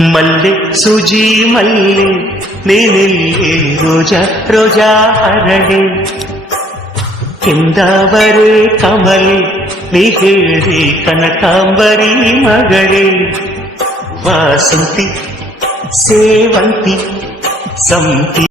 ಮಲ್ಲೆ ಸುಜಿ ಮಲ್ಲೆ ನೀನೆಲ್ಲಿ ರೋಜಾ ರೋಜಾ ಹರಡೆ ಕೆಂದಾವರೆ ಕಮಲೆ ನೀ ಹೇಳಿ ಕನಕಾಂಬರಿ ಮಗಳೇ ವಾಸಂತಿ ಸೇವಂತಿ ಸಂತಿ.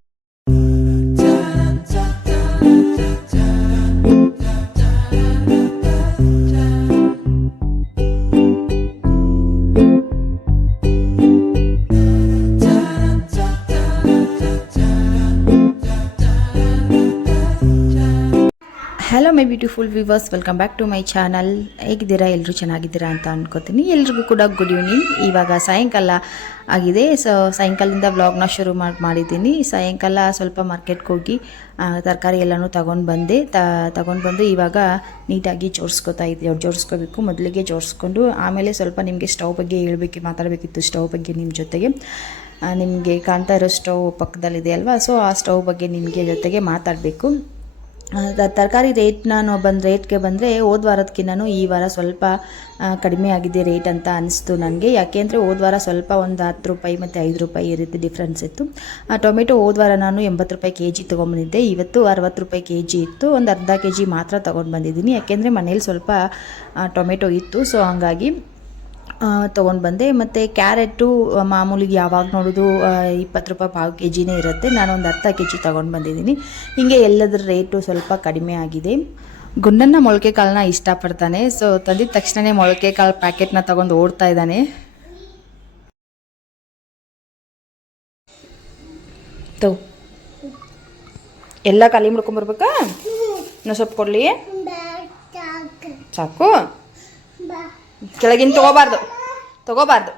Hello my beautiful viewers, welcome back to my channel. ಹೇಗಿದ್ದೀರಾ? ಎಲ್ಲರೂ ಚೆನ್ನಾಗಿದ್ದೀರಾ ಅಂತ ಅಂದ್ಕೋತೀನಿ. ಎಲ್ರಿಗೂ ಕೂಡ ಗುಡ್ ಈವ್ನಿಂಗ್. ಇವಾಗ ಸಾಯಂಕಾಲ ಆಗಿದೆ. ಸೊ ಸಾಯಂಕಾಲದಿಂದ ವ್ಲಾಗ್ನ ಶುರು ಮಾಡಿದ್ದೀನಿ. ಸಾಯಂಕಾಲ ಸ್ವಲ್ಪ ಮಾರ್ಕೆಟ್ಗೆ ಹೋಗಿ ತರಕಾರಿ ಎಲ್ಲನೂ ತೊಗೊಂಡು ಬಂದು ಇವಾಗ ನೀಟಾಗಿ ಜೋಡಿಸ್ಕೋಬೇಕು. ಮೊದಲಿಗೆ ಜೋಡಿಸ್ಕೊಂಡು ಆಮೇಲೆ ಸ್ವಲ್ಪ ನಿಮಗೆ ಸ್ಟವ್ ಬಗ್ಗೆ ಮಾತಾಡಬೇಕಿತ್ತು. ಸ್ಟವ್ ಬಗ್ಗೆ ನಿಮ್ಮ ಜೊತೆಗೆ ನಿಮಗೆ ಕಾಣ್ತಾ ಇರೋ ಸ್ಟವ್ ಪಕ್ಕದಲ್ಲಿದೆ ಅಲ್ವಾ, ಸೊ ಆ ಸ್ಟವ್ ಬಗ್ಗೆ ನಿಮಗೆ ಜೊತೆಗೆ ಮಾತಾಡಬೇಕು. ತರಕಾರಿ ರೇಟ್ಗೆ ಬಂದರೆ ಹೋದ ವಾರದಕ್ಕಿಂತನೂ ಈ ವಾರ ಸ್ವಲ್ಪ ಕಡಿಮೆ ಆಗಿದೆ ರೇಟ್ ಅಂತ ಅನಿಸ್ತು ನನಗೆ. ಯಾಕೆಂದರೆ ಹೋದ ವಾರ ಸ್ವಲ್ಪ ಒಂದು 10 ರೂಪಾಯಿ ಮತ್ತು 5 ರೂಪಾಯಿ ಈ ರೀತಿ ಡಿಫ್ರೆನ್ಸ್ ಇತ್ತು. ಟೊಮೆಟೊ ಹೋದ ವಾರ ನಾನು 80 ರೂಪಾಯಿ ಕೆ ಜಿ ತೊಗೊಂಬಂದಿದ್ದೆ. ಇವತ್ತು 60 ರೂಪಾಯಿ ಕೆ ಜಿ ಇತ್ತು. ಒಂದು ಅರ್ಧ ಕೆ ಜಿ ಮಾತ್ರ ತೊಗೊಂಡು ಬಂದಿದ್ದೀನಿ. ಯಾಕೆಂದರೆ ಮನೇಲಿ ಸ್ವಲ್ಪ ಟೊಮೆಟೊ ಇತ್ತು, ಸೊ ಹಂಗಾಗಿ ತೊಗೊಂಡು ಬಂದೆ. ಮತ್ತು ಕ್ಯಾರೆಟು ಮಾಮೂಲಿಗೆ ಯಾವಾಗ ನೋಡೋದು 20 ರೂಪಾಯಿ ಪಾವು ಕೆ ಜಿನೇ ಇರುತ್ತೆ. ನಾನೊಂದು ಅರ್ಧ ಕೆ ಜಿ ತೊಗೊಂಡು ಬಂದಿದ್ದೀನಿ. ಹೀಗೆ ಎಲ್ಲದರ ರೇಟು ಸ್ವಲ್ಪ ಕಡಿಮೆ ಆಗಿದೆ. ಗುಂಡನ್ನ ಮೊಳಕೆ ಕಾಳನ್ನ ಇಷ್ಟಪಡ್ತಾನೆ. ಸೊ ತಂದಿದ ತಕ್ಷಣವೇ ಮೊಳಕೆ ಕಾಳು ಪ್ಯಾಕೆಟ್ನ ತೊಗೊಂಡು ಓಡ್ತಾ ಇದ್ದಾನೆ. ಎಲ್ಲ ಖಾಲಿ ಮಾಡ್ಕೊಂಬರ್ಬೇಕಾ? ಇನ್ನೂ ಸ್ವಲ್ಪ ಕೊಡಲಿ? ಸಾಕು. ಕೆಳಗಿನ ತಗೋಬಾರ್ದು.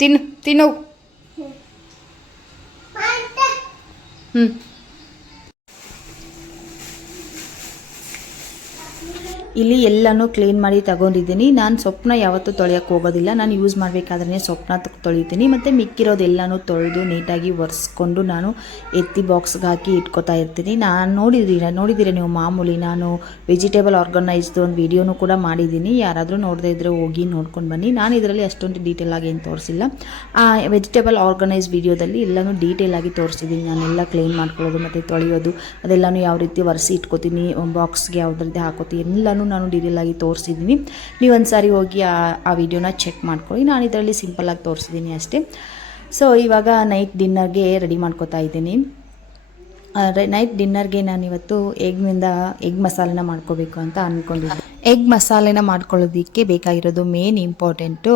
ತಿನ್ನು. ಇಲ್ಲಿ ಎಲ್ಲನೂ ಕ್ಲೀನ್ ಮಾಡಿ ತಗೊಂಡಿದ್ದೀನಿ. ನಾನು ಸೊಪ್ಪನ್ನ ಯಾವತ್ತೂ ತೊಳೆಯೋಕ್ಕೆ ಹೋಗೋದಿಲ್ಲ. ನಾನು ಯೂಸ್ ಮಾಡಬೇಕಾದ್ರೆ ಸೊಪ್ಪನ್ನ ತೊಳಿತೀನಿ. ಮತ್ತು ಮಿಕ್ಕಿರೋದೆಲ್ಲನೂ ತೊಳೆದು ನೀಟಾಗಿ ಒರೆಸ್ಕೊಂಡು ನಾನು ಎತ್ತಿ ಬಾಕ್ಸ್ಗೆ ಹಾಕಿ ಇಟ್ಕೊತಾ ಇರ್ತೀನಿ. ನಾನು ನೋಡಿದ್ದೀರ ನೀವು ಮಾಮೂಲಿ ನಾನು ವೆಜಿಟೇಬಲ್ ಆರ್ಗನೈಸ್ದು ಒಂದು ವೀಡಿಯೋನೂ ಕೂಡ ಮಾಡಿದ್ದೀನಿ. ಯಾರಾದರೂ ನೋಡದೇ ಇದ್ದರೆ ಹೋಗಿ ನೋಡ್ಕೊಂಡು ಬನ್ನಿ. ನಾನು ಇದರಲ್ಲಿ ಅಷ್ಟೊಂದು ಡೀಟೇಲಾಗಿ ಏನು ತೋರಿಸಿಲ್ಲ. ಆ ವೆಜಿಟೇಬಲ್ ಆರ್ಗನೈಸ್ ವೀಡಿಯೋದಲ್ಲಿ ಎಲ್ಲನೂ ಡೀಟೇಲಾಗಿ ತೋರಿಸಿದ್ದೀನಿ. ನಾನೆಲ್ಲ ಕ್ಲೀನ್ ಮಾಡ್ಕೊಳ್ಳೋದು ಮತ್ತು ತೊಳೆಯೋದು ಅದೆಲ್ಲನೂ ಯಾವ ರೀತಿ ಒರೆಸಿ ಇಟ್ಕೋತೀನಿ, ಬಾಕ್ಸ್ಗೆ ಯಾವುದ್ರದ್ದೇ ಹಾಕೋತೀನಿ, ಎಲ್ಲನೂ ನಾನು ಡೀಟೇಲಾಗಿ ತೋರಿಸಿದ್ದೀನಿ. ನೀವು ಒಂದು ಸಾರಿ ಹೋಗಿ ಆ ವಿಡಿಯೋನ ಚೆಕ್ ಮಾಡ್ಕೊಳ್ಳಿ. ನಾನು ಇದರಲ್ಲಿ ಸಿಂಪಲ್ಲಾಗಿ ತೋರಿಸಿದ್ದೀನಿ ಅಷ್ಟೇ. ಸೊ ಇವಾಗ ನೈಟ್ ಡಿನ್ನರ್ಗೆ ರೆಡಿ ಮಾಡ್ಕೋತಾ ಇದ್ದೀನಿ. ನೈಟ್ ಡಿನ್ನರ್ಗೆ ನಾನಿವತ್ತು ಎಗ್ ಮಸಾಲೆನ ಮಾಡ್ಕೋಬೇಕು ಅಂತ ಅಂದ್ಕೊಂಡಿದ್ದೆ. ಎಗ್ ಮಸಾಲೆನ ಮಾಡ್ಕೊಳ್ಳೋದಕ್ಕೆ ಬೇಕಾಗಿರೋದು ಮೇನ್ ಇಂಪಾರ್ಟೆಂಟು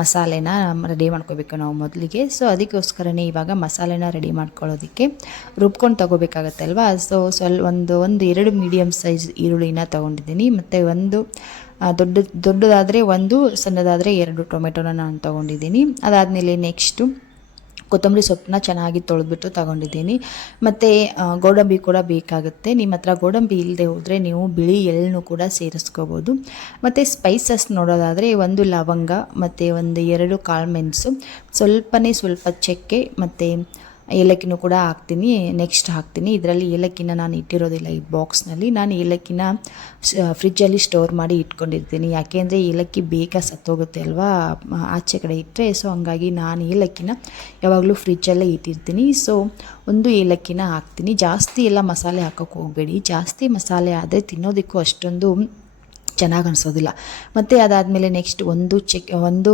ಮಸಾಲೆನ ರೆಡಿ ಮಾಡ್ಕೋಬೇಕು ನಾವು ಮೊದಲಿಗೆ. ಸೊ ಅದಕ್ಕೋಸ್ಕರನೇ ಇವಾಗ ಮಸಾಲೆನ ರೆಡಿ ಮಾಡ್ಕೊಳ್ಳೋದಕ್ಕೆ ರುಬ್ಕೊಂಡು ತೊಗೋಬೇಕಾಗತ್ತೆ ಅಲ್ವಾ. ಸೊ ಒಂದು 2 ಮೀಡಿಯಮ್ ಸೈಜ್ ಈರುಳ್ಳಿನ ತೊಗೊಂಡಿದ್ದೀನಿ. ಮತ್ತು ಒಂದು ದೊಡ್ಡದಾದರೆ 1, ಸಣ್ಣದಾದರೆ 2 ಟೊಮೆಟೊನ ನಾನು ತೊಗೊಂಡಿದ್ದೀನಿ. ಅದಾದಮೇಲೆ ನೆಕ್ಸ್ಟು ಕೊತ್ತಂಬರಿ ಸೊಪ್ಪನ್ನ ಚೆನ್ನಾಗಿ ತೊಳೆದ್ಬಿಟ್ಟು ತೊಗೊಂಡಿದ್ದೀನಿ. ಮತ್ತು ಗೋಡಂಬಿ ಕೂಡ ಬೇಕಾಗುತ್ತೆ. ನಿಮ್ಮ ಹತ್ರ ಗೋಡಂಬಿ ಇಲ್ಲದೆ ಹೋದರೆ ನೀವು ಬಿಳಿ ಎಳ್ಳನ್ನು ಕೂಡ ಸೇರಿಸ್ಕೋಬೋದು. ಮತ್ತು ಸ್ಪೈಸಸ್ ನೋಡೋದಾದರೆ 1 ಲವಂಗ ಮತ್ತು 2 ಕಾಳು ಮೆಣಸು, ಸ್ವಲ್ಪ ಚಕ್ಕೆ ಮತ್ತು ಏಲಕ್ಕಿನೂ ಕೂಡ ಹಾಕ್ತೀನಿ. ಇದರಲ್ಲಿ ಏಲಕ್ಕಿನ ನಾನು ಇಟ್ಟಿರೋದಿಲ್ಲ ಈ ಬಾಕ್ಸ್ನಲ್ಲಿ. ನಾನು ಏಲಕ್ಕಿನ ಫ್ರಿಜ್ಜಲ್ಲಿ ಸ್ಟೋರ್ ಮಾಡಿ ಇಟ್ಕೊಂಡಿರ್ತೀನಿ. ಯಾಕೆಂದರೆ ಏಲಕ್ಕಿ ಬೇಗ ಸತ್ತೋಗುತ್ತೆ ಅಲ್ವಾ ಆಚೆ ಕಡೆ ಇಟ್ಟರೆ. ಸೊ ಹಂಗಾಗಿ ನಾನು ಏಲಕ್ಕಿನ ಯಾವಾಗಲೂ ಫ್ರಿಜ್ಜಲ್ಲೇ ಇಟ್ಟಿರ್ತೀನಿ. ಸೊ 1 ಏಲಕ್ಕಿನ ಹಾಕ್ತೀನಿ. ಜಾಸ್ತಿ ಎಲ್ಲ ಮಸಾಲೆ ಹಾಕೋಕ್ಕೆ ಹೋಗಬೇಡಿ. ಜಾಸ್ತಿ ಮಸಾಲೆ ಆದರೆ ತಿನ್ನೋದಕ್ಕೂ ಅಷ್ಟೊಂದು ಚೆನ್ನಾಗಿ ಅನಿಸೋದಿಲ್ಲ. ಮತ್ತು ಅದಾದಮೇಲೆ ನೆಕ್ಸ್ಟ್ ಒಂದು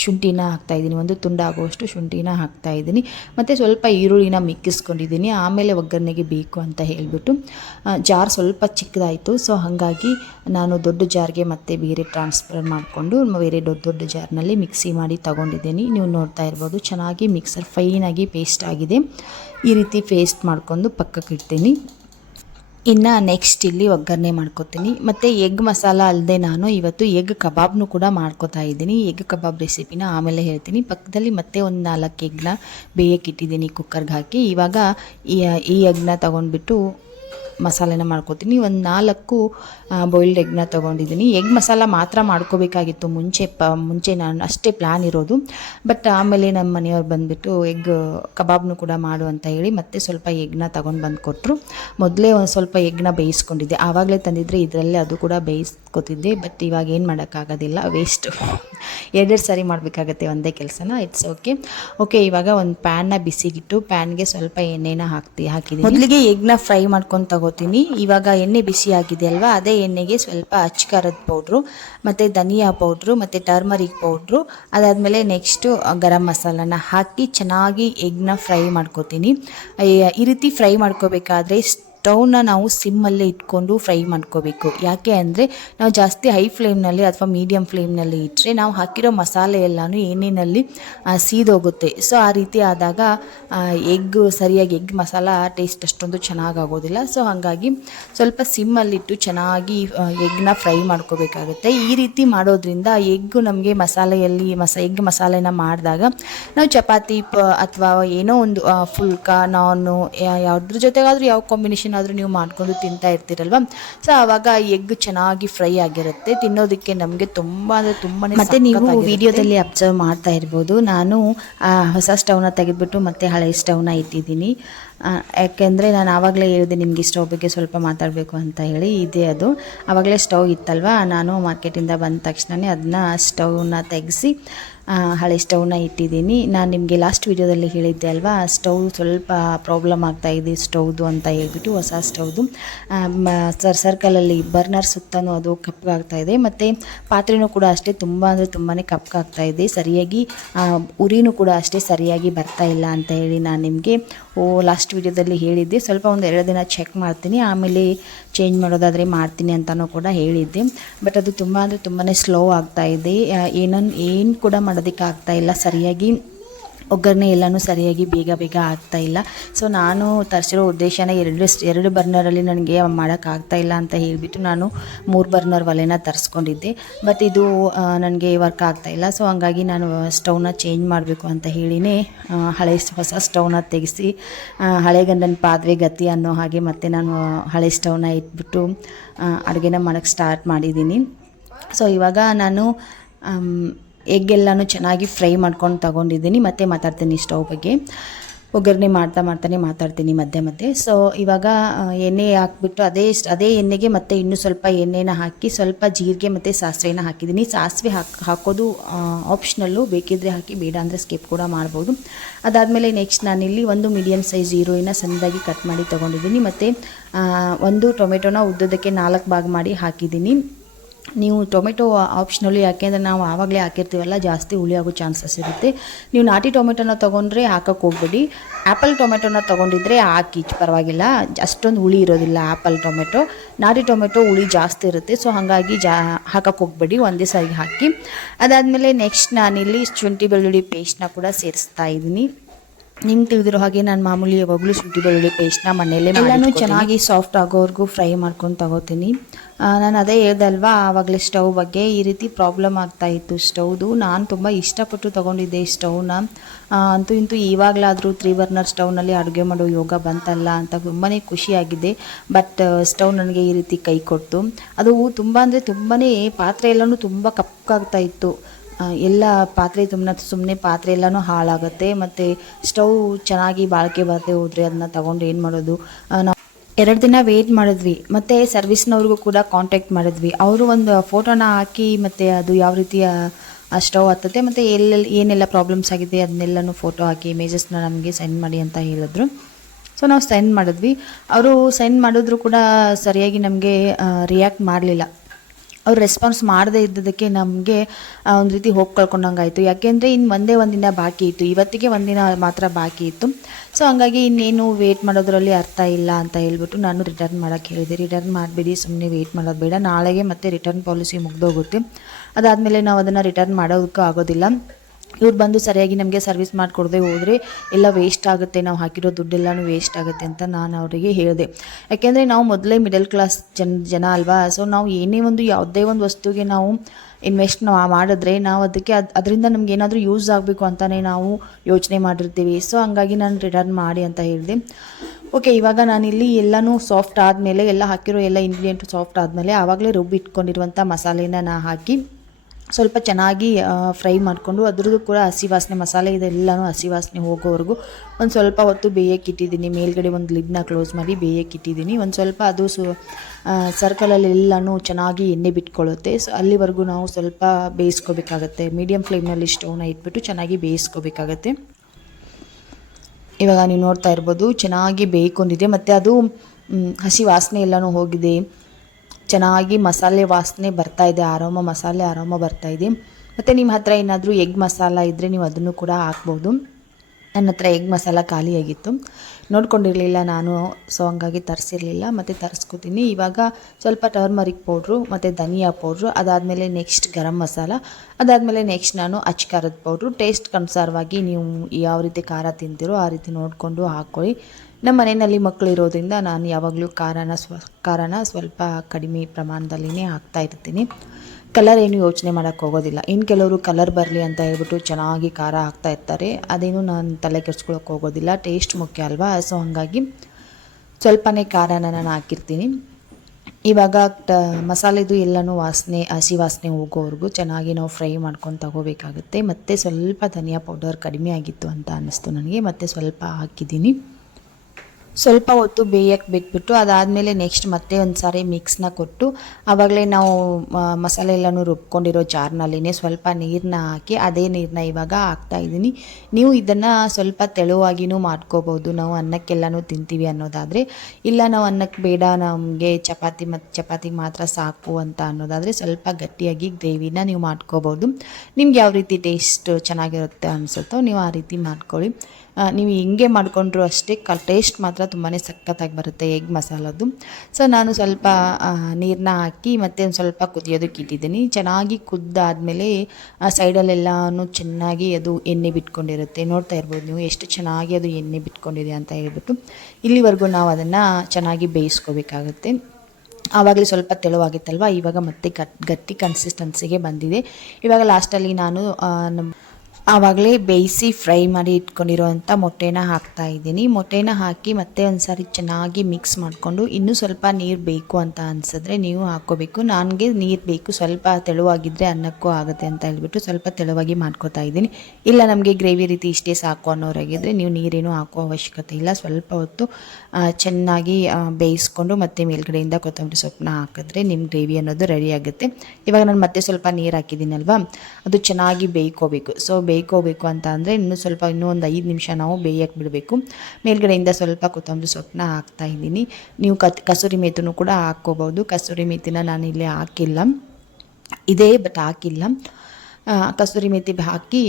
ಶುಂಠಿನ ಹಾಕ್ತಾಯಿದ್ದೀನಿ. 1 ತುಂಡಾಗುವಷ್ಟು ಶುಂಠಿನ ಹಾಕ್ತಾಯಿದ್ದೀನಿ. ಮತ್ತು ಸ್ವಲ್ಪ ಈರುಳ್ಳಿನ ಮಿಕ್ಕಿಸ್ಕೊಂಡಿದ್ದೀನಿ. ಆಮೇಲೆ ಒಗ್ಗರಣೆಗೆ ಬೇಕು ಅಂತ ಹೇಳಿಬಿಟ್ಟು ಜಾರ್ ಸ್ವಲ್ಪ ಚಿಕ್ಕದಾಯಿತು. ಸೊ ಹಾಗಾಗಿ ನಾನು ದೊಡ್ಡ ಜಾರ್ಗೆ ಮತ್ತೆ ಬೇರೆ ಟ್ರಾನ್ಸ್ಫರ್ ಮಾಡಿಕೊಂಡು ಬೇರೆ ದೊಡ್ಡ ಜಾರ್ನಲ್ಲಿ ಮಿಕ್ಸಿ ಮಾಡಿ ತಗೊಂಡಿದ್ದೀನಿ. ನೀವು ನೋಡ್ತಾ ಇರ್ಬೋದು, ಚೆನ್ನಾಗಿ ಮಿಕ್ಸರ್ ಫೈನಾಗಿ ಪೇಸ್ಟ್ ಆಗಿದೆ. ಈ ರೀತಿ ಪೇಸ್ಟ್ ಮಾಡ್ಕೊಂಡು ಪಕ್ಕಕ್ಕೆ ಇಡ್ತೀನಿ. ಇನ್ನು ನೆಕ್ಸ್ಟ್ ಇಲ್ಲಿ ಒಗ್ಗರಣೆ ಮಾಡ್ಕೊತೀನಿ. ಮತ್ತು ಎಗ್ ಮಸಾಲ ಅಲ್ಲದೆ ನಾನು ಇವತ್ತು ಎಗ್ ಕಬಾಬ್ನು ಕೂಡ ಮಾಡ್ಕೊತಾ ಇದ್ದೀನಿ. ಎಗ್ ಕಬಾಬ್ ರೆಸಿಪಿನ ಆಮೇಲೆ ಹೇಳ್ತೀನಿ. ಪಕ್ಕದಲ್ಲಿ ಮತ್ತೆ ಒಂದು 4 ಎಗ್ನ ಬೇಯಕ್ಕಿಟ್ಟಿದ್ದೀನಿ ಕುಕ್ಕರ್ಗೆ ಹಾಕಿ. ಇವಾಗ ಈ ಎಗ್ನ ತೊಗೊಂಡ್ಬಿಟ್ಟು ಮಸಾಲೆನ ಮಾಡ್ಕೋತೀನಿ. ಒಂದು 4 ಬಾಯ್ಲ್ಡ್ ಎಗ್ನ ತೊಗೊಂಡಿದ್ದೀನಿ. ಎಗ್ ಮಸಾಲ ಮಾತ್ರ ಮಾಡ್ಕೋಬೇಕಾಗಿತ್ತು ಮುಂಚೆ ನಾನು ಅಷ್ಟೇ ಪ್ಲ್ಯಾನ್ ಇರೋದು. ಬಟ್ ಆಮೇಲೆ ನಮ್ಮ ಮನೆಯವ್ರು ಬಂದುಬಿಟ್ಟು ಎಗ್ ಕಬಾಬ್ನು ಕೂಡ ಮಾಡು ಅಂತ ಹೇಳಿ ಮತ್ತೆ ಸ್ವಲ್ಪ ಎಗ್ನ ತೊಗೊಂಡು ಬಂದು ಕೊಟ್ಟರು. ಮೊದಲೇ ಒಂದು ಸ್ವಲ್ಪ ಎಗ್ನ ಬೇಯಿಸ್ಕೊಂಡಿದ್ದೆ, ಆವಾಗಲೇ ತಂದಿದ್ದರೆ ಇದರಲ್ಲೇ ಅದು ಕೂಡ ಬೇಯಿಸ್ಕೊತಿದ್ದೆ. ಬಟ್ ಇವಾಗ ಏನು ಮಾಡೋಕ್ಕಾಗೋದಿಲ್ಲ, ವೇಸ್ಟು. 2 ಸಾರಿ ಮಾಡಬೇಕಾಗತ್ತೆ ಒಂದೇ ಕೆಲಸನ. It's okay. ಇವಾಗ ಒಂದು ಪ್ಯಾನ್ನ ಬಿಸಿಗಿಟ್ಟು ಪ್ಯಾನ್ಗೆ ಸ್ವಲ್ಪ ಎಣ್ಣೆನ ಹಾಕಿದ್ದೀನಿ. ಮೊದಲಿಗೆ ಎಗ್ನ ಫ್ರೈ ಮಾಡ್ಕೊಂಡು ತಗೋತೀನಿ. ಇವಾಗ ಎಣ್ಣೆ ಬಿಸಿ ಆಗಿದೆ ಅಲ್ವಾ, ಅದೇ ಎಣ್ಣೆಗೆ ಸ್ವಲ್ಪ ಅಚ್ಕಾರದ ಪೌಡ್ರು ಮತ್ತು ಧನಿಯಾ ಪೌಡ್ರು ಮತ್ತು ಟರ್ಮರಿಕ್ ಪೌಡ್ರು, ಅದಾದಮೇಲೆ ನೆಕ್ಸ್ಟು ಗರಂ ಮಸಾಲನ ಹಾಕಿ ಚೆನ್ನಾಗಿ ಎಗ್ನ ಫ್ರೈ ಮಾಡ್ಕೋತೀನಿ. ಈ ರೀತಿ ಫ್ರೈ ಮಾಡ್ಕೋಬೇಕಾದ್ರೆ ಸ್ಟವ್ನ ನಾವು ಸಿಮ್ಮಲ್ಲೇ ಇಟ್ಕೊಂಡು ಫ್ರೈ ಮಾಡ್ಕೋಬೇಕು. ಯಾಕೆ ಅಂದರೆ ನಾವು ಜಾಸ್ತಿ ಹೈ ಫ್ಲೇಮ್ನಲ್ಲಿ ಅಥವಾ ಮೀಡಿಯಮ್ ಫ್ಲೇಮ್ನಲ್ಲಿ ಇಟ್ಟರೆ ನಾವು ಹಾಕಿರೋ ಮಸಾಲೆ ಎಲ್ಲನೂ ಎಣ್ಣೆಯಲ್ಲಿ ಸೀದೋಗುತ್ತೆ. ಸೊ ಆ ರೀತಿ ಆದಾಗ ಸರಿಯಾಗಿ ಎಗ್ ಮಸಾಲ ಟೇಸ್ಟ್ ಅಷ್ಟೊಂದು ಚೆನ್ನಾಗಾಗೋದಿಲ್ಲ. ಸೊ ಹಾಗಾಗಿ ಸ್ವಲ್ಪ ಸಿಮ್ಮಲ್ಲಿಟ್ಟು ಚೆನ್ನಾಗಿ ಎಗ್ನ ಫ್ರೈ ಮಾಡ್ಕೋಬೇಕಾಗುತ್ತೆ. ಈ ರೀತಿ ಮಾಡೋದ್ರಿಂದ ಎಗ್ಗು ನಮಗೆ ಮಸಾಲೆಯಲ್ಲಿ ಎಗ್ ಮಸಾಲೆನ ಮಾಡಿದಾಗ ನಾವು ಚಪಾತಿ ಅಥವಾ ಏನೋ ಒಂದು ಫುಲ್ಕ ನಾನು ಯಾವುದ್ರ ಜೊತೆಗಾದರೂ ಯಾವ ಕಾಂಬಿನೇಷನ್ ಆದರೂ ನೀವು ಮಾಡ್ಕೊಂಡು ತಿಂತಾ ಇರ್ತೀರಲ್ವ. ಸೊ ಆವಾಗ ಎಗ್ ಚೆನ್ನಾಗಿ ಫ್ರೈ ಆಗಿರುತ್ತೆ, ತಿನ್ನೋದಕ್ಕೆ ನಮಗೆ ತುಂಬ ಅಂದರೆ ತುಂಬಾ. ಮತ್ತು ನೀವು ವಿಡಿಯೋದಲ್ಲಿ ಅಬ್ಸರ್ವ್ ಮಾಡ್ತಾ ಇರ್ಬೋದು, ನಾನು ಹೊಸ ಸ್ಟವ್ನ ತೆಗೆದುಬಿಟ್ಟು ಮತ್ತೆ ಹಳೆ ಸ್ಟವ್ನ ಇಟ್ಟಿದ್ದೀನಿ. ಯಾಕೆಂದರೆ ನಾನು ಆವಾಗಲೇ ಹೇಳಿದೆ ನಿಮಗೆ ಸ್ಟವ್ ಬಗ್ಗೆ ಸ್ವಲ್ಪ ಮಾತಾಡಬೇಕು ಅಂತ ಹೇಳಿ. ಇದೆ ಅದು ಆವಾಗಲೇ ಸ್ಟವ್ ಇತ್ತಲ್ವ, ನಾನು ಮಾರ್ಕೆಟಿಂದ ಬಂದ ತಕ್ಷಣವೇ ಅದನ್ನ ಸ್ಟವ್ನ ತೆಗೆಸಿ ಹಳೆ ಸ್ಟವ್ನ ಇಟ್ಟಿದ್ದೀನಿ. ನಾನು ನಿಮಗೆ ಲಾಸ್ಟ್ ವೀಡಿಯೋದಲ್ಲಿ ಹೇಳಿದ್ದೆ ಅಲ್ವಾ, ಸ್ಟವ್ ಸ್ವಲ್ಪ ಪ್ರಾಬ್ಲಮ್ ಆಗ್ತಾಯಿದೆ ಸ್ಟವ್ದು ಅಂತ ಹೇಳ್ಬಿಟ್ಟು. ಹೊಸ ಸ್ಟವ್ದು ಸರ್ಕಲಲ್ಲಿ ಬರ್ನರ್ ಸುತ್ತಲೂ ಅದು ಕಪ್ಪಗಾಗ್ತಾಯಿದೆ, ಮತ್ತು ಪಾತ್ರೆನೂ ಕೂಡ ಅಷ್ಟೇ ತುಂಬ ಅಂದರೆ ತುಂಬಾ ಕಪ್ಪಗಾಗ್ತಾಯಿದೆ. ಸರಿಯಾಗಿ ಉರಿನೂ ಕೂಡ ಅಷ್ಟೇ ಸರಿಯಾಗಿ ಬರ್ತಾ ಇಲ್ಲ ಅಂತ ಹೇಳಿ ನಾನು ನಿಮಗೆ ಲಾಸ್ಟ್ ವೀಡಿಯೋದಲ್ಲಿ ಹೇಳಿದ್ದೆ. ಸ್ವಲ್ಪ ಒಂದು 2 ದಿನ ಚೆಕ್ ಮಾಡ್ತೀನಿ, ಆಮೇಲೆ ಚೇಂಜ್ ಮಾಡೋದಾದರೆ ಮಾಡ್ತೀನಿ ಅಂತಲೂ ಕೂಡ ಹೇಳಿದ್ದೆ. ಬಟ್ ಅದು ತುಂಬ ಅಂದರೆ ತುಂಬಾ ಸ್ಲೋ ಆಗ್ತಾಯಿದೆ, ಏನು ಕೂಡ ಮಾಡೋದಕ್ಕೆ ಆಗ್ತಾಯಿಲ್ಲ ಸರಿಯಾಗಿ. ಒಗ್ಗರಣೆ ಎಲ್ಲನೂ ಸರಿಯಾಗಿ ಬೇಗ ಆಗ್ತಾಯಿಲ್ಲ. ಸೊ ನಾನು ತರಿಸಿರೋ ಉದ್ದೇಶನ 2 ಬರ್ನರಲ್ಲಿ ನನಗೆ ಮಾಡೋಕ್ಕಾಗ್ತಾಯಿಲ್ಲ ಅಂತ ಹೇಳಿಬಿಟ್ಟು ನಾನು 3 ಬರ್ನರ್ ಒಲೆನ ತರಿಸ್ಕೊಂಡಿದ್ದೆ. ಬಟ್ ಇದು ನನಗೆ ವರ್ಕ್ ಆಗ್ತಾಯಿಲ್ಲ. ಸೊ ಹಂಗಾಗಿ ನಾನು ಸ್ಟವ್ನ ಚೇಂಜ್ ಮಾಡಬೇಕು ಅಂತ ಹೇಳಿನೇ ಹೊಸ ಸ್ಟವ್ನ ತೆಗೆಸಿ ಹಳೆ ಗಂಡನ ಪಾತ್ರೆ ಗತಿ ಅನ್ನೋ ಹಾಗೆ ಮತ್ತೆ ನಾನು ಹಳೆ ಸ್ಟವ್ನ ಇಟ್ಬಿಟ್ಟು ಅಡುಗೆನ ಮಾಡೋಕ್ಕೆ ಸ್ಟಾರ್ಟ್ ಮಾಡಿದ್ದೀನಿ. ಸೊ ಇವಾಗ ನಾನು ಎಗ್ಗೆಲ್ಲನೂ ಚೆನ್ನಾಗಿ ಫ್ರೈ ಮಾಡ್ಕೊಂಡು ತಗೊಂಡಿದ್ದೀನಿ. ಮತ್ತೆ ಮಾತಾಡ್ತೀನಿ ಸ್ಟವ್ ಬಗ್ಗೆ. ಒಗ್ಗರಣೆ ಮಾಡ್ತಾನೆ ಮಾತಾಡ್ತೀನಿ ಮಧ್ಯೆ. ಸೊ ಇವಾಗ ಎಣ್ಣೆ ಹಾಕ್ಬಿಟ್ಟು ಅದೇ ಎಣ್ಣೆಗೆ ಮತ್ತೆ ಇನ್ನೂ ಸ್ವಲ್ಪ ಎಣ್ಣೆನ ಹಾಕಿ ಸ್ವಲ್ಪ ಜೀರಿಗೆ ಮತ್ತು ಸಾಸಿವೆನ ಹಾಕಿದ್ದೀನಿ. ಸಾಸಿವೆ ಹಾಕೋದು ಆಪ್ಷನಲ್ಲು, ಬೇಕಿದ್ದರೆ ಹಾಕಿ, ಬೇಡ ಅಂದರೆ ಸ್ಕಿಪ್ ಕೂಡ ಮಾಡ್ಬೋದು. ಅದಾದಮೇಲೆ ನೆಕ್ಸ್ಟ್ ನಾನಿಲ್ಲಿ ಒಂದು ಮೀಡಿಯಮ್ ಸೈಜ್ ಈರುಳ್ಳಿನ ಸಣ್ಣದಾಗಿ ಕಟ್ ಮಾಡಿ ತೊಗೊಂಡಿದ್ದೀನಿ. ಮತ್ತು ಒಂದು ಟೊಮೆಟೊನ ಉದ್ದದಕ್ಕೆ 4 ಭಾಗ ಮಾಡಿ ಹಾಕಿದ್ದೀನಿ. ನೀವು ಟೊಮೆಟೊ ಆಪ್ಷನಲ್ಲು, ಯಾಕೆಂದರೆ ನಾವು ಆವಾಗಲೇ ಹಾಕಿರ್ತೀವಲ್ಲ, ಜಾಸ್ತಿ ಹುಳಿ ಆಗೋ ಚಾನ್ಸಸ್ ಇರುತ್ತೆ. ನೀವು ನಾಟಿ ಟೊಮೆಟೊನ ತೊಗೊಂಡ್ರೆ ಹಾಕೋಕ್ಕೆ ಹೋಗ್ಬೇಡಿ. ಆ್ಯಪಲ್ ಟೊಮೆಟೊನ ತೊಗೊಂಡಿದ್ರೆ ಹಾಕಿ, ಪರವಾಗಿಲ್ಲ, ಅಷ್ಟೊಂದು ಹುಳಿ ಇರೋದಿಲ್ಲ ಆ್ಯಪಲ್ ಟೊಮೆಟೊ. ನಾಟಿ ಟೊಮೆಟೊ ಹುಳಿ ಜಾಸ್ತಿ ಇರುತ್ತೆ. ಸೊ ಹಾಗಾಗಿ ಹಾಕೋಕ್ಕೆ ಹೋಗ್ಬೇಡಿ, ಒಂದೇ ಸಾರಿಗೆ ಹಾಕಿ. ಅದಾದಮೇಲೆ ನೆಕ್ಸ್ಟ್ ನಾನಿಲ್ಲಿ ಶುಂಠಿ ಬೆಳ್ಳುಳ್ಳಿ ಪೇಸ್ಟ್ನ ಕೂಡ ಸೇರಿಸ್ತಾ ಇದ್ದೀನಿ. ನಿಮ್ಗೆ ತಿಳಿದಿರೋ ಹಾಗೆ ನಾನು ಮಾಮೂಲಿ ಯಾವಾಗಲೂ ಶುಂಠಿ ಬೆಳ್ಳುಳ್ಳಿ ಪೇಸ್ಟ್ನ ಮನೆಯಲ್ಲೇ ಎಲ್ಲನೂ ಚೆನ್ನಾಗಿ ಸಾಫ್ಟ್ ಆಗೋವರೆಗೂ ಫ್ರೈ ಮಾಡ್ಕೊಂಡು ತಗೋತೀನಿ. ನಾನು ಅದೇ ಹೇಳ್ದಲ್ವಾ ಆವಾಗಲೇ ಸ್ಟವ್ ಬಗ್ಗೆ, ಈ ರೀತಿ ಪ್ರಾಬ್ಲಮ್ ಆಗ್ತಾಯಿತ್ತು ಸ್ಟವ್ದು. ನಾನು ತುಂಬ ಇಷ್ಟಪಟ್ಟು ತೊಗೊಂಡಿದ್ದೆ ಈ ಸ್ಟವ್ನ. ಅಂತೂ ಇವಾಗಲಾದರೂ 3 ಬರ್ನರ್ ಸ್ಟವ್ನಲ್ಲಿ ಅಡುಗೆ ಮಾಡೋ ಯೋಗ ಬಂತಲ್ಲ ಅಂತ ತುಂಬಾ ಖುಷಿಯಾಗಿದೆ. ಬಟ್ ಸ್ಟವ್ ನನಗೆ ಈ ರೀತಿ ಕೈ ಕೊಡ್ತು. ಅದು ತುಂಬ ಅಂದರೆ ತುಂಬಾ ಪಾತ್ರೆ ಎಲ್ಲನೂ ತುಂಬ ಕಪ್ಪಾಗ್ತಾಯಿತ್ತು. ಎಲ್ಲ ಪಾತ್ರೆ ಸುಮ್ಮನೆ ಪಾತ್ರೆ ಎಲ್ಲನೂ ಹಾಳಾಗುತ್ತೆ. ಮತ್ತು ಸ್ಟವ್ ಚೆನ್ನಾಗಿ ಬಾಳಿಕೆ ಬರದೆ ಹೋದರೆ ಅದನ್ನ ತಗೊಂಡು ಏನು ಮಾಡೋದು. ನಾವು 2 ದಿನ ವೇಟ್ ಮಾಡಿದ್ವಿ, ಮತ್ತು ಸರ್ವಿಸ್ನವ್ರಿಗೂ ಕೂಡ ಕಾಂಟ್ಯಾಕ್ಟ್ ಮಾಡಿದ್ವಿ. ಅವರು ಒಂದು ಫೋಟೋನ ಹಾಕಿ ಮತ್ತು ಅದು ಯಾವ ರೀತಿ ಸ್ಟವ್ ಹತ್ತುತ್ತೆ ಮತ್ತು ಏನೆಲ್ಲ ಪ್ರಾಬ್ಲಮ್ಸ್ ಆಗಿದೆ ಅದನ್ನೆಲ್ಲನೂ ಫೋಟೋ ಹಾಕಿ ಇಮೇಜಸ್ನ ನಮಗೆ ಸೆಂಡ್ ಮಾಡಿ ಅಂತ ಹೇಳಿದ್ರು. ಸೊ ನಾವು ಸೆಂಡ್ ಮಾಡಿದ್ವಿ. ಅವರು ಸೆಂಡ್ ಮಾಡಿದ್ರು ಕೂಡ ಸರಿಯಾಗಿ ನಮಗೆ ರಿಯಾಕ್ಟ್ ಮಾಡಲಿಲ್ಲ. ಅವ್ರು ರೆಸ್ಪಾನ್ಸ್ ಮಾಡದೇ ಇದ್ದದಕ್ಕೆ ನಮಗೆ ಒಂದು ರೀತಿ ಹೋಗಿ ಕಳ್ಕೊಂಡಂಗಾಯಿತು. ಯಾಕೆಂದರೆ ಇನ್ನು ಒಂದೇ ದಿನ ಬಾಕಿ ಇತ್ತು, ಇವತ್ತಿಗೆ 1 ದಿನ ಮಾತ್ರ ಬಾಕಿ ಇತ್ತು. ಸೊ ಹಂಗಾಗಿ ಇನ್ನೇನು ವೇಟ್ ಮಾಡೋದ್ರಲ್ಲಿ ಅರ್ಥ ಇಲ್ಲ ಅಂತ ಹೇಳ್ಬಿಟ್ಟು ನಾನು ರಿಟರ್ನ್ ಮಾಡೋಕ್ಕೆ ಹೇಳಿದೆ. ರಿಟರ್ನ್ ಮಾಡಬೇಡಿ, ಸುಮ್ಮನೆ ವೇಟ್ ಮಾಡೋದು ಬೇಡ, ನಾಳೆಗೆ ಮತ್ತೆ ರಿಟರ್ನ್ ಪಾಲಿಸಿ ಮುಗ್ದೋಗುತ್ತೆ. ಅದಾದಮೇಲೆ ನಾವು ಅದನ್ನು ರಿಟರ್ನ್ ಮಾಡೋದಕ್ಕೂ ಆಗೋದಿಲ್ಲ. ಇವ್ರು ಬಂದು ಸರಿಯಾಗಿ ನಮಗೆ ಸರ್ವಿಸ್ ಮಾಡಿಕೊಡದೆ ಹೋದರೆ ಎಲ್ಲ ವೇಸ್ಟ್ ಆಗುತ್ತೆ, ನಾವು ಹಾಕಿರೋ ದುಡ್ಡೆಲ್ಲನೂ ವೇಸ್ಟ್ ಆಗುತ್ತೆ ಅಂತ ನಾನು ಅವರಿಗೆ ಹೇಳಿದೆ. ಯಾಕೆಂದರೆ ನಾವು ಮೊದಲೇ ಮಿಡಲ್ ಕ್ಲಾಸ್ ಜನ ಅಲ್ವಾ. ಸೊ ನಾವು ಯಾವುದೇ ಒಂದು ವಸ್ತುಗೆ ನಾವು ಇನ್ವೆಸ್ಟ್ ಮಾಡಿದ್ರೆ ನಾವು ಅದರಿಂದ ನಮ್ಗೆ ಏನಾದರೂ ಯೂಸ್ ಆಗಬೇಕು ಅಂತಲೇ ನಾವು ಯೋಚನೆ ಮಾಡಿರ್ತೀವಿ. ಸೊ ಹಂಗಾಗಿ ನಾನು ರಿಟರ್ನ್ ಮಾಡಿ ಅಂತ ಹೇಳಿದೆ. ಓಕೆ, ಇವಾಗ ನಾನಿಲ್ಲಿ ಎಲ್ಲನೂ ಸಾಫ್ಟ್ ಆದಮೇಲೆ, ಎಲ್ಲ ಹಾಕಿರೋ ಎಲ್ಲ ಇಂಗ್ರೀಡಿಯೆಂಟು ಸಾಫ್ಟ್ ಆದಮೇಲೆ ಆವಾಗಲೇ ರುಬ್ಬಿಟ್ಕೊಂಡಿರುವಂಥ ಮಸಾಲೆನ ಹಾಕಿ ಸ್ವಲ್ಪ ಚೆನ್ನಾಗಿ ಫ್ರೈ ಮಾಡಿಕೊಂಡು ಅದ್ರದ್ದು ಕೂಡ ಹಸಿ ವಾಸನೆ, ಮಸಾಲೆ ಇದೆಲ್ಲನೂ ಹಸಿ ವಾಸನೆ ಹೋಗೋವರೆಗೂ ಒಂದು ಸ್ವಲ್ಪ ಹೊತ್ತು ಬೇಯಕ್ಕಿಟ್ಟಿದ್ದೀನಿ. ಮೇಲ್ಗಡೆ ಒಂದು ಲಿಡ್ನ ಕ್ಲೋಸ್ ಮಾಡಿ ಬೇಯಕ್ಕಿಟ್ಟಿದ್ದೀನಿ. ಒಂದು ಸ್ವಲ್ಪ ಅದು ಸರ್ಕಲಲ್ಲೆಲ್ಲನೂ ಚೆನ್ನಾಗಿ ಎಣ್ಣೆ ಬಿಟ್ಕೊಳ್ಳುತ್ತೆ. ಸೊ ಅಲ್ಲಿವರೆಗೂ ನಾವು ಸ್ವಲ್ಪ ಬೇಯಿಸ್ಕೋಬೇಕಾಗತ್ತೆ. ಮೀಡಿಯಮ್ ಫ್ಲೇಮ್ನಲ್ಲಿ ಸ್ಟವ್ನ ಇಟ್ಬಿಟ್ಟು ಚೆನ್ನಾಗಿ ಬೇಯಿಸ್ಕೋಬೇಕಾಗತ್ತೆ. ಇವಾಗ ನೀವು ನೋಡ್ತಾ ಇರ್ಬೋದು ಚೆನ್ನಾಗಿ ಬೇಯ್ಕೊಂಡಿದೆ ಮತ್ತು ಅದು ಹಸಿ ವಾಸನೆ ಎಲ್ಲನೂ ಹೋಗಿದೆ. ಚೆನ್ನಾಗಿ ಮಸಾಲೆ ವಾಸನೆ ಬರ್ತಾಯಿದೆ, ಮಸಾಲೆ ಆರಾಮ ಬರ್ತಾಯಿದೆ. ಮತ್ತು ನಿಮ್ಮ ಹತ್ರ ಏನಾದರೂ ಎಗ್ ಮಸಾಲ ಇದ್ದರೆ ನೀವು ಅದನ್ನು ಕೂಡ ಹಾಕ್ಬೋದು. ನನ್ನ ಹತ್ರ ಎಗ್ ಮಸಾಲ ಖಾಲಿಯಾಗಿತ್ತು, ನೋಡ್ಕೊಂಡಿರಲಿಲ್ಲ ನಾನು, ಸೊ ಹಂಗಾಗಿ ತರಿಸಿರಲಿಲ್ಲ. ಮತ್ತು ತರಿಸ್ಕೊತೀನಿ. ಇವಾಗ ಸ್ವಲ್ಪ ಟರ್ಮರಿಕ್ ಪೌಡ್ರು ಮತ್ತು ಧನಿಯಾ ಪೌಡ್ರು, ಅದಾದಮೇಲೆ ನೆಕ್ಸ್ಟ್ ಗರಂ ಮಸಾಲ, ಅದಾದಮೇಲೆ ನೆಕ್ಸ್ಟ್ ನಾನು ಅಚ್ಕಾರದ ಪೌಡ್ರು. ಟೇಸ್ಟ್ ಅನುಸಾರವಾಗಿ ನೀವು ಯಾವ ರೀತಿ ಖಾರ ತಿಂತೀರೋ ಆ ರೀತಿ ನೋಡಿಕೊಂಡು ಹಾಕ್ಕೊಳ್ಳಿ. ನಮ್ಮ ಮನೆಯಲ್ಲಿ ಮಕ್ಕಳು ಇರೋದ್ರಿಂದ ನಾನು ಯಾವಾಗಲೂ ಖಾರನ ಸ್ವಲ್ಪ ಕಡಿಮೆ ಪ್ರಮಾಣದಲ್ಲಿನೇ ಹಾಕ್ತಾಯಿರ್ತೀನಿ. ಕಲರ್ ಏನು ಯೋಚನೆ ಮಾಡೋಕ್ಕೆ ಹೋಗೋದಿಲ್ಲ. ಇನ್ನು ಕೆಲವರು ಕಲರ್ ಬರಲಿ ಅಂತ ಹೇಳ್ಬಿಟ್ಟು ಚೆನ್ನಾಗಿ ಖಾರ ಹಾಕ್ತಾಯಿರ್ತಾರೆ. ಅದೇನು ನಾನು ತಲೆ ಕೆಡ್ಸ್ಕೊಳಕ್ಕೆ ಹೋಗೋದಿಲ್ಲ. ಟೇಸ್ಟ್ ಮುಖ್ಯ ಅಲ್ವಾ. ಸೊ ಹಾಗಾಗಿ ಸ್ವಲ್ಪನೇ ಖಾರನ ನಾನು ಹಾಕಿರ್ತೀನಿ. ಇವಾಗ ಮಸಾಲೆದು ಎಲ್ಲನೂ ಹಸಿ ವಾಸನೆ ಹೋಗೋವರೆಗೂ ಚೆನ್ನಾಗಿ ನಾವು ಫ್ರೈ ಮಾಡ್ಕೊಂಡು ತಗೋಬೇಕಾಗುತ್ತೆ. ಮತ್ತು ಸ್ವಲ್ಪ ಧನಿಯಾ ಪೌಡರ್ ಕಡಿಮೆ ಆಗಿತ್ತು ಅಂತ ಅನ್ನಿಸ್ತು ನನಗೆ, ಮತ್ತು ಸ್ವಲ್ಪ ಹಾಕಿದ್ದೀನಿ. ಸ್ವಲ್ಪ ಹೊತ್ತು ಬೇಯಕ್ಕೆ ಬಿಟ್ಬಿಟ್ಟು ಅದಾದಮೇಲೆ ನೆಕ್ಸ್ಟ್ ಮತ್ತೆ ಒಂದು ಸಾರಿ ಮಿಕ್ಸ್ನ ಕೊಟ್ಟು ಆವಾಗಲೇ ನಾವು ಮಸಾಲೆ ಎಲ್ಲನೂ ರುಬ್ಕೊಂಡಿರೋ ಜಾರ್ನಲ್ಲಿನೇ ಸ್ವಲ್ಪ ನೀರನ್ನ ಹಾಕಿ ಅದೇ ನೀರನ್ನ ಇವಾಗ ಹಾಕ್ತಾಯಿದ್ದೀನಿ. ನೀವು ಇದನ್ನು ಸ್ವಲ್ಪ ತೆಳುವಾಗಿಯೂ ಮಾಡ್ಕೋಬೋದು. ನಾವು ಅನ್ನಕ್ಕೆಲ್ಲನೂ ತಿಂತೀವಿ ಅನ್ನೋದಾದರೆ, ಇಲ್ಲ ನಾವು ಅನ್ನಕ್ಕೆ ಬೇಡ, ನಮಗೆ ಚಪಾತಿಗೆ ಮಾತ್ರ ಸಾಕು ಅಂತ ಅನ್ನೋದಾದರೆ ಸ್ವಲ್ಪ ಗಟ್ಟಿಯಾಗಿ ಗ್ರೇವಿನ ನೀವು ಮಾಡ್ಕೋಬೋದು. ನಿಮ್ಗೆ ಯಾವ ರೀತಿ ಟೇಸ್ಟ್ ಚೆನ್ನಾಗಿರುತ್ತೆ ಅನಿಸುತ್ತೋ ನೀವು ಆ ರೀತಿ ಮಾಡ್ಕೊಳ್ಳಿ. ನೀವು ಹಿಂಗೆ ಮಾಡಿಕೊಂಡ್ರು ಅಷ್ಟೇ ಟೇಸ್ಟ್ ಮಾತ್ರ ತುಂಬಾ ಸಖತ್ತಾಗಿ ಬರುತ್ತೆ ಎಗ್ ಮಸಾಲದ್ದು. ಸೊ ನಾನು ಸ್ವಲ್ಪ ನೀರನ್ನ ಹಾಕಿ ಮತ್ತೆ ಒಂದು ಸ್ವಲ್ಪ ಕುದಿಯೋದಕ್ಕೆ ಇಟ್ಟಿದ್ದೀನಿ. ಚೆನ್ನಾಗಿ ಕುದ್ದಾದಮೇಲೆ ಸೈಡಲ್ಲೆಲ್ಲನೂ ಚೆನ್ನಾಗಿ ಅದು ಎಣ್ಣೆ ಬಿಟ್ಕೊಂಡಿರುತ್ತೆ. ನೋಡ್ತಾ ಇರ್ಬೋದು ನೀವು ಎಷ್ಟು ಚೆನ್ನಾಗಿ ಅದು ಎಣ್ಣೆ ಬಿಟ್ಕೊಂಡಿದೆ ಅಂತ ಹೇಳ್ಬಿಟ್ಟು. ಇಲ್ಲಿವರೆಗೂ ನಾವು ಅದನ್ನು ಚೆನ್ನಾಗಿ ಬೇಯಿಸ್ಕೋಬೇಕಾಗುತ್ತೆ. ಆವಾಗಲೇ ಸ್ವಲ್ಪ ತೆಳುವಾಗಿತ್ತಲ್ವ, ಇವಾಗ ಮತ್ತೆ ಗಟ್ಟಿ ಕನ್ಸಿಸ್ಟೆನ್ಸಿಗೆ ಬಂದಿದೆ. ಇವಾಗ ಲಾಸ್ಟಲ್ಲಿ ನಾನು ಆವಾಗಲೇ ಬೇಯಿಸಿ ಫ್ರೈ ಮಾಡಿ ಇಟ್ಕೊಂಡಿರೋವಂಥ ಮೊಟ್ಟೆನ ಹಾಕ್ತಾಯಿದ್ದೀನಿ. ಮೊಟ್ಟೆನ ಹಾಕಿ ಮತ್ತೆ ಒಂದು ಸಾರಿ ಚೆನ್ನಾಗಿ ಮಿಕ್ಸ್ ಮಾಡಿಕೊಂಡು, ಇನ್ನೂ ಸ್ವಲ್ಪ ನೀರು ಬೇಕು ಅಂತ ಅನಿಸಿದ್ರೆ ನೀವು ಹಾಕ್ಕೋಬೇಕು. ನನಗೆ ನೀರು ಬೇಕು, ಸ್ವಲ್ಪ ತೆಳುವಾಗಿದ್ದರೆ ಅನ್ನಕ್ಕೂ ಆಗುತ್ತೆ ಅಂತ ಹೇಳ್ಬಿಟ್ಟು ಸ್ವಲ್ಪ ತೆಳುವಾಗಿ ಮಾಡ್ಕೋತಾ ಇದ್ದೀನಿ. ಇಲ್ಲ ನಮಗೆ ಗ್ರೇವಿ ರೀತಿ ಇಷ್ಟೇ ಸಾಕು ಅನ್ನೋರಾಗಿದ್ದರೆ ನೀವು ನೀರೇನು ಹಾಕೋ ಅವಶ್ಯಕತೆ ಇಲ್ಲ. ಸ್ವಲ್ಪ ಹೊತ್ತು ಚೆನ್ನಾಗಿ ಬೇಯಿಸ್ಕೊಂಡು ಮತ್ತೆ ಮೇಲ್ಗಡೆಯಿಂದ ಕೊತ್ತಂಬರಿ ಸೊಪ್ಪನ್ನ ಹಾಕಿದ್ರೆ ನಿಮ್ಮ ಗ್ರೇವಿ ಅನ್ನೋದು ರೆಡಿ ಆಗುತ್ತೆ. ಇವಾಗ ನಾನು ಮತ್ತೆ ಸ್ವಲ್ಪ ನೀರು ಹಾಕಿದ್ದೀನಲ್ವ, ಅದು ಚೆನ್ನಾಗಿ ಬೇಯ್ಕೋಬೇಕು. ಸೊ ಬೇಯ್ಕೋಬೇಕು ಅಂತ ಅಂದರೆ ಇನ್ನೂ ಒಂದು 5 ನಿಮಿಷ ನಾವು ಬೇಯಕ್ಕೆ ಬಿಡಬೇಕು. ಮೇಲ್ಗಡೆಯಿಂದ ಸ್ವಲ್ಪ ಕೊತ್ತಂಬರಿ ಸೊಪ್ಪನ್ನ ಹಾಕ್ತಾಯಿದ್ದೀನಿ. ನೀವು ಕಸೂರಿ ಮೇಥಿನೂ ಕೂಡ ಹಾಕ್ಕೋಬೋದು. ಕಸೂರಿ ಮೇಥಿನ ನಾನಿಲ್ಲಿ ಹಾಕಿಲ್ಲ, ಬಟ್ ಹಾಕಿಲ್ಲ. ಕಸೂರಿ ಮೇಥಿ ಹಾಕಿ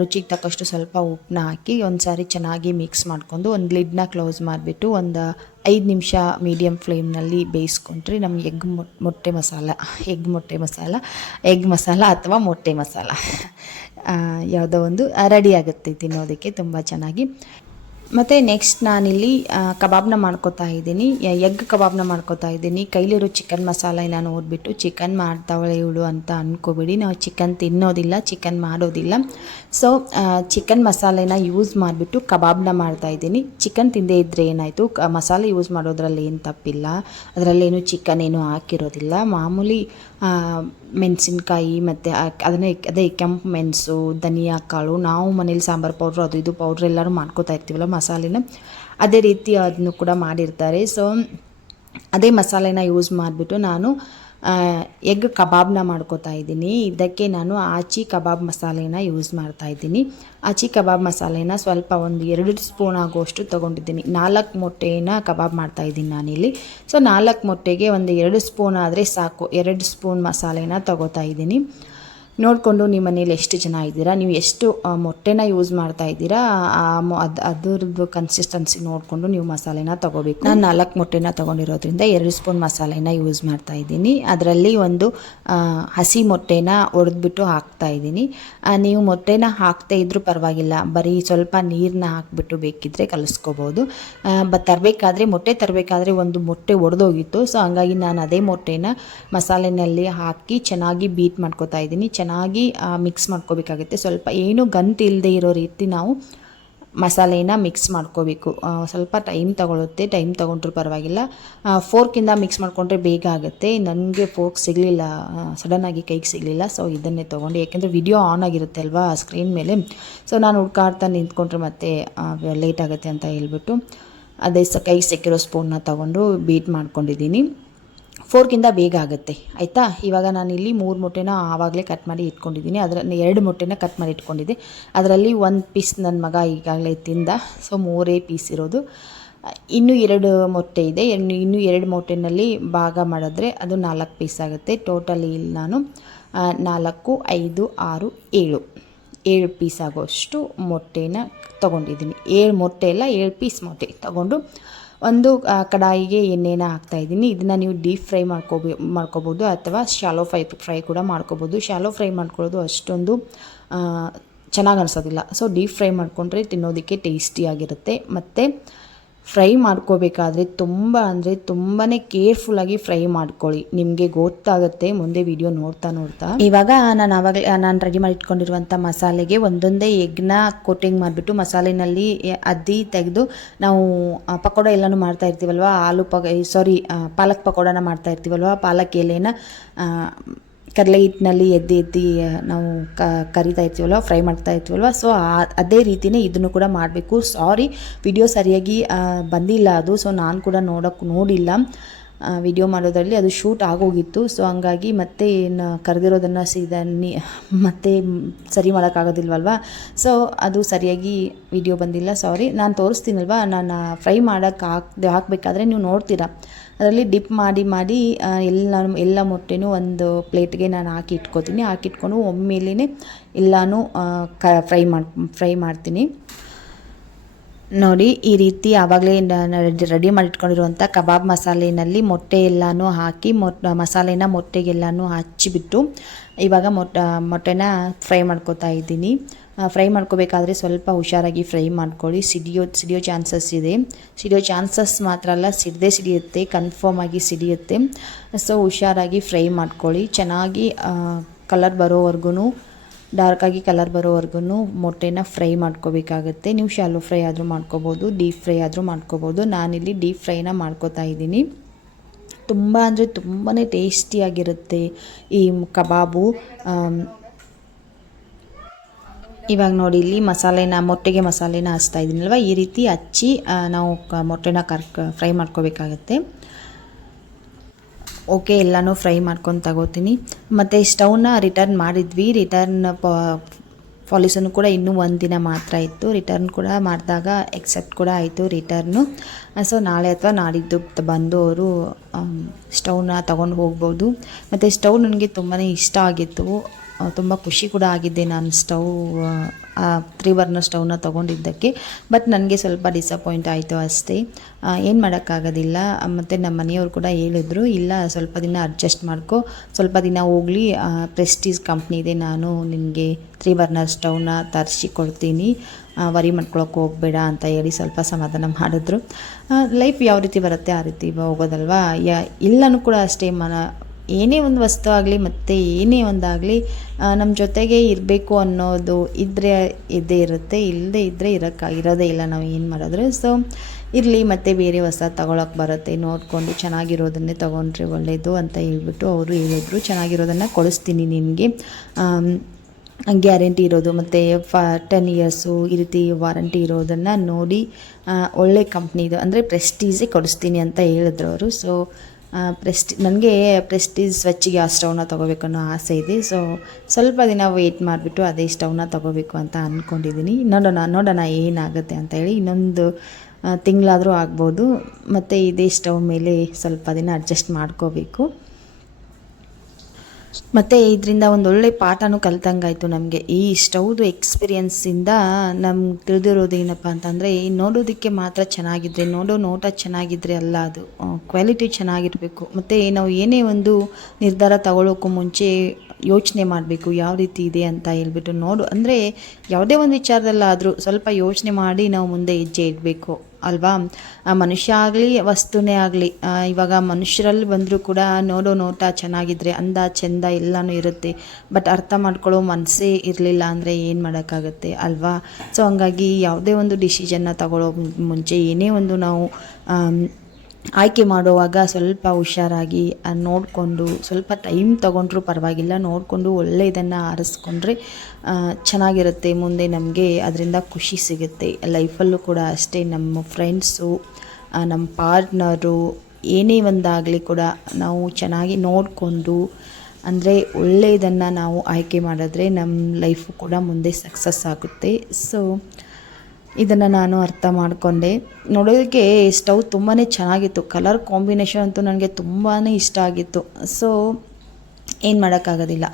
ರುಚಿಗೆ ತಕ್ಕಷ್ಟು ಸ್ವಲ್ಪ ಉಪ್ಪನ್ನ ಹಾಕಿ ಒಂದು ಸಾರಿ ಚೆನ್ನಾಗಿ ಮಿಕ್ಸ್ ಮಾಡಿಕೊಂಡು ಒಂದು ಲಿಡ್ನ ಕ್ಲೋಸ್ ಮಾಡಿಬಿಟ್ಟು ಒಂದು 5 ನಿಮಿಷ ಮೀಡಿಯಮ್ ಫ್ಲೇಮ್ನಲ್ಲಿ ಬೇಯಿಸ್ಕೊಂಡ್ರೆ ನಮಗೆ ಎಗ್ ಮಸಾಲ ಅಥವಾ ಮೊಟ್ಟೆ ಮಸಾಲ ಯಾವುದೋ ಒಂದು ರೆಡಿ ಆಗುತ್ತೆ ತಿನ್ನೋದಕ್ಕೆ ತುಂಬ ಚೆನ್ನಾಗಿ. ಮತ್ತು ನೆಕ್ಸ್ಟ್ ನಾನಿಲ್ಲಿ ಕಬಾಬ್ನ ಮಾಡ್ಕೋತಾ ಇದ್ದೀನಿ, ಎಗ್ ಕಬಾಬ್ನ ಮಾಡ್ಕೋತಾ ಇದ್ದೀನಿ. ಕೈಲಿರೋ ಚಿಕನ್ ಮಸಾಲೆನ ನೋಡಿಬಿಟ್ಟು ಚಿಕನ್ ಮಾಡ್ತಾವಳೆ ಇವಳು ಅಂತ ಅಂದ್ಕೋಬೇಡಿ. ನಾವು ಚಿಕನ್ ತಿನ್ನೋದಿಲ್ಲ, ಚಿಕನ್ ಮಾಡೋದಿಲ್ಲ. ಸೊ ಚಿಕನ್ ಮಸಾಲೆನ ಯೂಸ್ ಮಾಡಿಬಿಟ್ಟು ಕಬಾಬ್ನ ಮಾಡ್ತಾಯಿದ್ದೀನಿ. ಚಿಕನ್ ತಿಂದೇ ಇದ್ದರೆ ಏನಾಯಿತು, ಮಸಾಲೆ ಯೂಸ್ ಮಾಡೋದ್ರಲ್ಲಿ ಏನು ತಪ್ಪಿಲ್ಲ, ಅದರಲ್ಲೇನು ಚಿಕನ್ ಏನು ಹಾಕಿರೋದಿಲ್ಲ. ಮಾಮೂಲಿ ಮೆಣಸಿನ್ಕಾಯಿ ಮತ್ತು ಅದೇ ಕೆಂಪು ಮೆಣಸು, ಧನಿಯಾ ಕಾಳು, ನಾವು ಮನೇಲಿ ಸಾಂಬಾರು ಪೌಡ್ರು ಅದು ಇದು ಪೌಡ್ರ್ ಎಲ್ಲರೂ ಮಾಡ್ಕೋತಾ ಇರ್ತೀವಲ್ಲ ಮಸಾಲೆನ, ಅದೇ ರೀತಿ ಅದನ್ನು ಕೂಡ ಮಾಡಿರ್ತಾರೆ. ಸೊ ಅದೇ ಮಸಾಲೆನ ಯೂಸ್ ಮಾಡಿಬಿಟ್ಟು ನಾನು ಎಗ್ ಕಬಾಬ್ನ ಮಾಡ್ಕೋತಾ ಇದ್ದೀನಿ. ಇದಕ್ಕೆ ನಾನು ಆಚಿ ಕಬಾಬ್ ಮಸಾಲೆನ ಯೂಸ್ ಮಾಡ್ತಾಯಿದ್ದೀನಿ. ಆಚಿ ಕಬಾಬ್ ಮಸಾಲೆನ ಸ್ವಲ್ಪ ಒಂದು 2 ಸ್ಪೂನ್ ಆಗುವಷ್ಟು ತೊಗೊಂಡಿದ್ದೀನಿ. 4 ಮೊಟ್ಟೆನ ಕಬಾಬ್ ಮಾಡ್ತಾಯಿದ್ದೀನಿ ನಾನಿಲ್ಲಿ. ಸೊ 4 ಮೊಟ್ಟೆಗೆ ಒಂದು 2 ಸ್ಪೂನ್ ಆದರೆ ಸಾಕು. 2 ಸ್ಪೂನ್ ಮಸಾಲೆನ ತೊಗೋತಾ ಇದ್ದೀನಿ. ನೋಡಿಕೊಂಡು ನಿಮ್ಮ ಮನೇಲಿ ಎಷ್ಟು ಜನ ಇದ್ದೀರಾ, ನೀವು ಎಷ್ಟು ಮೊಟ್ಟೆನ ಯೂಸ್ ಮಾಡ್ತಾ ಇದ್ದೀರಾ ಅದರದ್ದು ಕನ್ಸಿಸ್ಟೆನ್ಸಿ ನೋಡಿಕೊಂಡು ನೀವು ಮಸಾಲೆನ ತೊಗೋಬೇಕು. ನಾನು 4 ಮೊಟ್ಟೆನ ತೊಗೊಂಡಿರೋದ್ರಿಂದ 2 ಸ್ಪೂನ್ ಮಸಾಲೆನ ಯೂಸ್ ಮಾಡ್ತಾ ಇದ್ದೀನಿ. ಅದರಲ್ಲಿ ಒಂದು ಹಸಿ ಮೊಟ್ಟೆನ ಒಡೆದ್ಬಿಟ್ಟು ಹಾಕ್ತಾಯಿದ್ದೀನಿ. ನೀವು ಮೊಟ್ಟೆನ ಹಾಕ್ತಾ ಇದ್ರೂ ಪರವಾಗಿಲ್ಲ, ಬರೀ ಸ್ವಲ್ಪ ನೀರನ್ನ ಹಾಕ್ಬಿಟ್ಟು ಬೇಕಿದ್ದರೆ ಕಲಿಸ್ಕೋಬೋದು. ಮೊಟ್ಟೆ ತರಬೇಕಾದ್ರೆ ಒಂದು ಮೊಟ್ಟೆ ಒಡೆದೋಗಿತ್ತು. ಸೊ ಹಂಗಾಗಿ ನಾನು ಅದೇ ಮೊಟ್ಟೆನ ಮಸಾಲೆನಲ್ಲಿ ಹಾಕಿ ಚೆನ್ನಾಗಿ ಬೀಟ್ ಮಾಡ್ಕೋತಾ ಇದ್ದೀನಿ. ಚೆನ್ನಾಗಿ ಮಿಕ್ಸ್ ಮಾಡ್ಕೋಬೇಕಾಗುತ್ತೆ. ಸ್ವಲ್ಪ ಏನು ಗಂಟು ಇಲ್ಲದೆ ಇರೋ ರೀತಿ ನಾವು ಮಸಾಲೆನ ಮಿಕ್ಸ್ ಮಾಡ್ಕೋಬೇಕು. ಸ್ವಲ್ಪ ಟೈಮ್ ತಗೊಳುತ್ತೆ, ಟೈಮ್ ತೊಗೊಂಡ್ರೂ ಪರವಾಗಿಲ್ಲ. ಫೋರ್ಕಿಂದ ಮಿಕ್ಸ್ ಮಾಡಿಕೊಂಡ್ರೆ ಬೇಗ ಆಗುತ್ತೆ. ನನಗೆ ಫೋರ್ಕ್ ಸಿಗಲಿಲ್ಲ, ಸಡನ್ನಾಗಿ ಕೈಗೆ ಸಿಗಲಿಲ್ಲ, ಸೊ ಇದನ್ನೇ ತೊಗೊಂಡು, ಯಾಕೆಂದರೆ ವಿಡಿಯೋ ಆನ್ ಆಗಿರುತ್ತೆ ಅಲ್ವಾ ಸ್ಕ್ರೀನ್ ಮೇಲೆ, ಸೊ ನಾನು ಹುಡ್ಕಾಡ್ತಾ ನಿಂತ್ಕೊಂಡ್ರೆ ಮತ್ತೆ ಲೇಟ್ ಆಗುತ್ತೆ ಅಂತ ಹೇಳ್ಬಿಟ್ಟು ಅದೇ ಕೈಗೆ ಸಿಕ್ಕಿರೋ ಸ್ಪೂನ್ನ ತೊಗೊಂಡು ಬೀಟ್ ಮಾಡ್ಕೊಂಡಿದ್ದೀನಿ. ಫೋರ್ಕಿಂದ ಬೇಗ ಆಗುತ್ತೆ ಆಯಿತಾ. ಇವಾಗ ನಾನಿಲ್ಲಿ 3 ಮೊಟ್ಟೆನ ಆವಾಗಲೇ ಕಟ್ ಮಾಡಿ ಇಟ್ಕೊಂಡಿದ್ದೀನಿ. ಅದರಲ್ಲಿ 2 ಮೊಟ್ಟೆನ ಕಟ್ ಮಾಡಿ ಇಟ್ಕೊಂಡಿದ್ದೆ. ಅದರಲ್ಲಿ 1 ಪೀಸ್ ನನ್ನ ಮಗ ಈಗಾಗಲೇ ತಿಂದ, ಸೊ 3 ಪೀಸ್ ಇರೋದು. ಇನ್ನೂ 2 ಮೊಟ್ಟೆ ಇದೆ. ಇನ್ನೂ 2 ಮೊಟ್ಟೆನಲ್ಲಿ ಭಾಗ ಮಾಡಿದ್ರೆ ಅದು 4 ಪೀಸ್ ಆಗುತ್ತೆ. ಟೋಟಲಿ ಇಲ್ಲಿ ನಾನು 4, 5, 6, 7 ಪೀಸ್ ಆಗೋಷ್ಟು ಮೊಟ್ಟೆನ ತೊಗೊಂಡಿದ್ದೀನಿ. 7 ಮೊಟ್ಟೆ ಎಲ್ಲ 7 ಪೀಸ್ ಮೊಟ್ಟೆ ತೊಗೊಂಡು ಒಂದು ಕಡಾಯಿಗೆ ಎಣ್ಣೆನ ಹಾಕ್ತಾಯಿದ್ದೀನಿ. ಇದನ್ನು ನೀವು ಡೀಪ್ ಫ್ರೈ ಮಾಡ್ಕೋಬೋದು ಅಥವಾ ಶಾಲೋ ಫ್ರೈ ಕೂಡ ಮಾಡ್ಕೋಬೋದು. ಶಾಲೋ ಫ್ರೈ ಮಾಡ್ಕೊಳ್ಳೋದು ಅಷ್ಟೊಂದು ಚೆನ್ನಾಗಿ ಅನಿಸೋದಿಲ್ಲ. ಸೊ ಡೀಪ್ ಫ್ರೈ ಮಾಡಿಕೊಂಡ್ರೆ ತಿನ್ನೋದಕ್ಕೆ ಟೇಸ್ಟಿಯಾಗಿರುತ್ತೆ. ಮತ್ತು ಫ್ರೈ ಮಾಡ್ಕೋಬೇಕಾದ್ರೆ ತುಂಬಾ ಕೇರ್ಫುಲ್ಲಾಗಿ ಫ್ರೈ ಮಾಡ್ಕೊಳ್ಳಿ, ನಿಮಗೆ ಗೊತ್ತಾಗುತ್ತೆ ಮುಂದೆ ವಿಡಿಯೋ ನೋಡ್ತಾ. ಇವಾಗ ನಾನು ರೆಡಿ ಮಾಡಿ ಇಟ್ಕೊಂಡಿರುವಂಥ ಮಸಾಲೆಗೆ ಒಂದೊಂದೇ ಎಗ್ನ ಕೋಟಿಂಗ್ ಮಾಡಿಬಿಟ್ಟು ಮಸಾಲೆನಲ್ಲಿ ಅದ್ದಿ ತೆಗೆದು ನಾವು ಪಕೋಡ ಎಲ್ಲನೂ ಮಾಡ್ತಾ ಇರ್ತೀವಲ್ವ, ಪಾಲಕ್ ಪಕೋಡನ ಮಾಡ್ತಾ ಇರ್ತೀವಲ್ವ, ಪಾಲಕ್ ಎಲೆನ ಕಡಲೆ ಹಿಟ್ಟಿನಲ್ಲಿ ಎದ್ದಿ ನಾವು ಕರಿತಾ ಇರ್ತೀವಲ್ವ, ಫ್ರೈ ಮಾಡ್ತಾ ಇರ್ತೀವಲ್ವ, ಸೊ ಅದೇ ರೀತಿಯೇ ಇದನ್ನು ಕೂಡ ಮಾಡಬೇಕು. ವಿಡಿಯೋ ಸರಿಯಾಗಿ ಬಂದಿಲ್ಲ ಅದು, ಸೊ ನಾನು ಕೂಡ ನೋಡಿಲ್ಲ ವಿಡಿಯೋ ಮಾಡೋದ್ರಲ್ಲಿ, ಅದು ಶೂಟ್ ಆಗೋಗಿತ್ತು. ಸೊ ಹಂಗಾಗಿ ಮತ್ತೆ ಕರೆದಿರೋದನ್ನು ಮತ್ತೆ ಸರಿ ಮಾಡೋಕ್ಕಾಗೋದಿಲ್ವಲ್ವ, ಸೊ ಅದು ಸರಿಯಾಗಿ ವಿಡಿಯೋ ಬಂದಿಲ್ಲ, ನಾನು ತೋರಿಸ್ತೀನಲ್ವ. ನಾನು ಫ್ರೈ ಮಾಡೋಕ್ಕೆ ಹಾಕಬೇಕಾದ್ರೆ ನೀವು ನೋಡ್ತೀರಾ, ಅದರಲ್ಲಿ ಡಿಪ್ ಮಾಡಿ ಎಲ್ಲ ಮೊಟ್ಟೆನೂ ಒಂದು ಪ್ಲೇಟ್ಗೆ ನಾನು ಹಾಕಿಟ್ಕೊಂಡು ಒಮ್ಮೆಲೇ ಎಲ್ಲನೂ ಫ್ರೈ ಮಾಡ್ತೀನಿ. ನೋಡಿ ಈ ರೀತಿ ಆವಾಗಲೇ ರೆಡಿ ಮಾಡಿಟ್ಕೊಂಡಿರುವಂಥ ಕಬಾಬ್ ಮಸಾಲೆಯಲ್ಲಿ ಮೊಟ್ಟೆ ಎಲ್ಲನೂ ಹಾಕಿ ಮಸಾಲೆನ ಮೊಟ್ಟೆಗೆಲ್ಲನೂ ಹಚ್ಚಿಬಿಟ್ಟು ಇವಾಗ ಮೊಟ್ಟೆನ ಫ್ರೈ ಮಾಡ್ಕೋತಾ ಇದ್ದೀನಿ. ಫ್ರೈ ಮಾಡ್ಕೋಬೇಕಾದ್ರೆ ಸ್ವಲ್ಪ ಹುಷಾರಾಗಿ ಫ್ರೈ ಮಾಡ್ಕೊಳ್ಳಿ, ಸಿಡಿಯೋ ಚಾನ್ಸಸ್ ಇದೆ. ಸಿಡಿಯೋ ಚಾನ್ಸಸ್ ಮಾತ್ರ ಅಲ್ಲ, ಸಿಡಿಯುತ್ತೆ, ಕನ್ಫರ್ಮ್ ಆಗಿ ಸಿಡಿಯುತ್ತೆ. ಸೊ ಹುಷಾರಾಗಿ ಫ್ರೈ ಮಾಡ್ಕೊಳ್ಳಿ, ಚೆನ್ನಾಗಿ ಡಾರ್ಕಾಗಿ ಕಲರ್ ಬರೋವರೆಗೂ ಮೊಟ್ಟೆನ ಫ್ರೈ ಮಾಡ್ಕೋಬೇಕಾಗುತ್ತೆ. ನೀವು ಶಾಲೋ ಫ್ರೈ ಆದರೂ ಮಾಡ್ಕೋಬೋದು, ಡೀಪ್ ಫ್ರೈ ಆದರೂ ಮಾಡ್ಕೋಬೋದು. ನಾನಿಲ್ಲಿ ಡೀಪ್ ಫ್ರೈನ ಮಾಡ್ಕೋತಾ ಇದ್ದೀನಿ. ತುಂಬಾ ಟೇಸ್ಟಿಯಾಗಿರುತ್ತೆ ಈ ಕಬಾಬು. ಇವಾಗ ನೋಡಿ ಇಲ್ಲಿ ಮೊಟ್ಟೆಗೆ ಮಸಾಲೆನ ಹಚ್ತಾ ಇದ್ದೀನಲ್ವ, ಈ ರೀತಿ ಹಚ್ಚಿ ನಾವು ಮೊಟ್ಟೆನ ಫ್ರೈ ಮಾಡ್ಕೋಬೇಕಾಗತ್ತೆ. ಓಕೆ, ಎಲ್ಲನೂ ಫ್ರೈ ಮಾಡ್ಕೊಂಡು ತಗೋತೀನಿ. ಮತ್ತು ಸ್ಟವ್ನ ರಿಟರ್ನ್ ಮಾಡಿದ್ವಿ. ಪಾಲಿಸನ್ನು ಕೂಡ ಇನ್ನೂ 1 ದಿನ ಮಾತ್ರ ಇತ್ತು. ರಿಟರ್ನ್ ಕೂಡ ಮಾಡಿದಾಗ ಎಕ್ಸೆಪ್ಟ್ ಕೂಡ ಆಯಿತು ರಿಟರ್ನು. ಸೊ ನಾಳೆ ಅಥವಾ ನಾಡಿದ್ದು ಬಂದು ಅವರು ಸ್ಟವ್ನ ತೊಗೊಂಡು ಹೋಗ್ಬೋದು. ಮತ್ತು ಸ್ಟವ್ ನನಗೆ ತುಂಬಾ ಇಷ್ಟ ಆಗಿತ್ತು, ತುಂಬ ಖುಷಿ ಕೂಡ ಆಗಿದ್ದೆ ನಾನು 3 ಬರ್ನರ್ ಸ್ಟವ್ನ ತೊಗೊಂಡಿದ್ದಕ್ಕೆ. ಬಟ್ ನನಗೆ ಸ್ವಲ್ಪ ಡಿಸಪಾಯಿಂಟ್ ಆಯಿತು ಅಷ್ಟೇ, ಏನು ಮಾಡೋಕ್ಕಾಗೋದಿಲ್ಲ. ಮತ್ತು ನಮ್ಮ ಮನೆಯವರು ಕೂಡ ಹೇಳಿದ್ರು, ಇಲ್ಲ ಸ್ವಲ್ಪ ದಿನ ಅಡ್ಜಸ್ಟ್ ಮಾಡ್ಕೊ, ಸ್ವಲ್ಪ ದಿನ ಹೋಗಲಿ, ಪ್ರೆಸ್ಟೀಜ್ ಕಂಪ್ನಿ ಇದೆ, ನಾನು ನಿನಗೆ 3 ಬರ್ನರ್ ಸ್ಟವ್ನ ತರಿಸಿ ಕೊಡ್ತೀನಿ, ವರಿ ಮಾಡ್ಕೊಳಕ್ಕೆ ಹೋಗಬೇಡ ಅಂತ ಹೇಳಿ ಸ್ವಲ್ಪ ಸಮಾಧಾನ ಮಾಡಿದ್ರು. ಲೈಫ್ ಯಾವ ರೀತಿ ಬರುತ್ತೆ ಆ ರೀತಿ ಹೋಗೋದಲ್ವಾ. ಎಲ್ಲನೂ ಕೂಡ ಅಷ್ಟೇ, ಏನೇ ಒಂದು ವಸ್ತು ಆಗಲಿ ಮತ್ತು ಏನೇ ಒಂದಾಗಲಿ ನಮ್ಮ ಜೊತೆಗೆ ಇರಬೇಕು ಅನ್ನೋದು ಇದ್ದೇ ಇರುತ್ತೆ, ಇಲ್ಲದೇ ಇದ್ದರೆ ಇರೋದೇ ಇಲ್ಲ, ನಾವು ಏನು ಮಾಡಿದ್ರೆ. ಸೊ ಇರಲಿ, ಮತ್ತು ಬೇರೆ ಹೊಸ ತೊಗೊಳಕ್ಕೆ ಬರುತ್ತೆ, ನೋಡಿಕೊಂಡು ಚೆನ್ನಾಗಿರೋದನ್ನೇ ತೊಗೊಂಡ್ರೆ ಒಳ್ಳೆಯದು ಅಂತ ಹೇಳ್ಬಿಟ್ಟು ಅವರು ಹೇಳಿದ್ರು. ಚೆನ್ನಾಗಿರೋದನ್ನು ಕೊಡಿಸ್ತೀನಿ ನಿನಗೆ, ಗ್ಯಾರಂಟಿ ಇರೋದು ಮತ್ತು 10 ಇಯರ್ಸು ಈ ರೀತಿ ವಾರಂಟಿ ಇರೋದನ್ನು ನೋಡಿ ಒಳ್ಳೆ ಕಂಪ್ನಿದು ಅಂದರೆ ಪ್ರೆಸ್ಟೀಜೇ ಕೊಡಿಸ್ತೀನಿ ಅಂತ ಹೇಳಿದ್ರು ಅವರು. ಸೊ ನನಗೆ ಪ್ರೆಸ್ಟೀಜ್ ಸ್ವಚ್ಚಿಗೆ ಆ ಸ್ಟವ್ನ ತೊಗೋಬೇಕು ಅನ್ನೋ ಆಸೆ ಇದೆ. ಸೊ ಸ್ವಲ್ಪ ದಿನ ವೆಯ್ಟ್ ಮಾಡಿಬಿಟ್ಟು ಅದೇ ಸ್ಟವ್ನ ತೊಗೋಬೇಕು ಅಂತ ಅಂದ್ಕೊಂಡಿದ್ದೀನಿ. ನೋಡೋಣ ಏನಾಗುತ್ತೆ ಅಂತ ಹೇಳಿ. ಇನ್ನೊಂದು ತಿಂಗಳಾದರೂ ಆಗ್ಬೋದು. ಮತ್ತು ಇದೇ ಸ್ಟವ್ ಮೇಲೆ ಸ್ವಲ್ಪ ದಿನ ಅಡ್ಜಸ್ಟ್ ಮಾಡ್ಕೋಬೇಕು. ಮತ್ತು ಇದರಿಂದ ಒಂದೊಳ್ಳೆ ಪಾಠನೂ ಕಲಿತಂಗಾಯಿತು ನಮಗೆ. ಈ ಸ್ಟವ್ದು ಎಕ್ಸ್ಪೀರಿಯನ್ಸಿಂದ ನಮ್ಗೆ ತಿಳಿದಿರೋದು ಏನಪ್ಪ ಅಂತಂದರೆ, ನೋಡೋದಕ್ಕೆ ಮಾತ್ರ ಚೆನ್ನಾಗಿದ್ದರೆ, ನೋಟ ಚೆನ್ನಾಗಿದ್ದರೆ ಅಲ್ಲ, ಅದು ಕ್ವಾಲಿಟಿ ಚೆನ್ನಾಗಿರಬೇಕು. ಮತ್ತು ನಾವು ಏನೇ ಒಂದು ನಿರ್ಧಾರ ತಗೊಳ್ಳೋಕ್ಕೂ ಮುಂಚೆ ಯೋಚನೆ ಮಾಡಬೇಕು ಯಾವ ರೀತಿ ಇದೆ ಅಂತ ಹೇಳ್ಬಿಟ್ಟು ಅಂದರೆ ಯಾವುದೇ ಒಂದು ವಿಚಾರದಲ್ಲಾದರೂ ಸ್ವಲ್ಪ ಯೋಚನೆ ಮಾಡಿ ನಾವು ಮುಂದೆ ಹೆಜ್ಜೆ ಇಡಬೇಕು ಅಲ್ವಾ. ಮನುಷ್ಯ ಆಗಲಿ ವಸ್ತುನೇ ಆಗಲಿ, ಇವಾಗ ಮನುಷ್ಯರಲ್ಲಿ ಬಂದರೂ ಕೂಡ ನೋಡೋ ನೋಟ ಚೆನ್ನಾಗಿದ್ರೆ ಅಂದ ಚೆಂದ ಎಲ್ಲನೂ ಇರುತ್ತೆ. ಬಟ್ ಅರ್ಥ ಮಾಡ್ಕೊಳ್ಳೋ ಮನಸ್ಸೇ ಇರಲಿಲ್ಲ ಅಂದರೆ ಏನು ಮಾಡೋಕ್ಕಾಗತ್ತೆ ಅಲ್ವಾ. ಸೊ ಹಂಗಾಗಿ ಯಾವುದೇ ಒಂದು ಡಿಸಿಷನ್ನ ತಗೊಳ್ಳೋ ಮುಂಚೆ ಏನೇ ಒಂದು ನಾವು ಆಯ್ಕೆ ಮಾಡುವಾಗ ಸ್ವಲ್ಪ ಹುಷಾರಾಗಿ ನೋಡಿಕೊಂಡು, ಸ್ವಲ್ಪ ಟೈಮ್ ತೊಗೊಂಡ್ರೂ ಪರವಾಗಿಲ್ಲ, ನೋಡಿಕೊಂಡು ಒಳ್ಳೆಯದನ್ನು ಆರಿಸ್ಕೊಂಡ್ರೆ ಚೆನ್ನಾಗಿರುತ್ತೆ. ಮುಂದೆ ನಮಗೆ ಅದರಿಂದ ಖುಷಿ ಸಿಗುತ್ತೆ. ಲೈಫಲ್ಲೂ ಕೂಡ ಅಷ್ಟೇ, ನಮ್ಮ ಫ್ರೆಂಡ್ಸು, ನಮ್ಮ ಪಾರ್ಟ್ನರು ಏನೇ ಒಂದಾಗಲಿ ಕೂಡ ನಾವು ಚೆನ್ನಾಗಿ ನೋಡಿಕೊಂಡು ಅಂದರೆ ಒಳ್ಳೆಯದನ್ನು ನಾವು ಆಯ್ಕೆ ಮಾಡಿದ್ರೆ ನಮ್ಮ ಲೈಫು ಕೂಡ ಮುಂದೆ ಸಕ್ಸಸ್ ಆಗುತ್ತೆ. ಸೊ ಇದನ್ನು ನಾನು ಅರ್ಥ ಮಾಡಿಕೊಂಡೆ. ನೋಡೋದಕ್ಕೆ ಸ್ಟವ್ ತುಂಬಾ ಚೆನ್ನಾಗಿತ್ತು, ಕಲರ್ ಕಾಂಬಿನೇಷನ್ ಅಂತೂ ನನಗೆ ತುಂಬಾ ಇಷ್ಟ ಆಗಿತ್ತು. ಸೊ ಏನು ಮಾಡೋಕ್ಕಾಗೋದಿಲ್ಲ.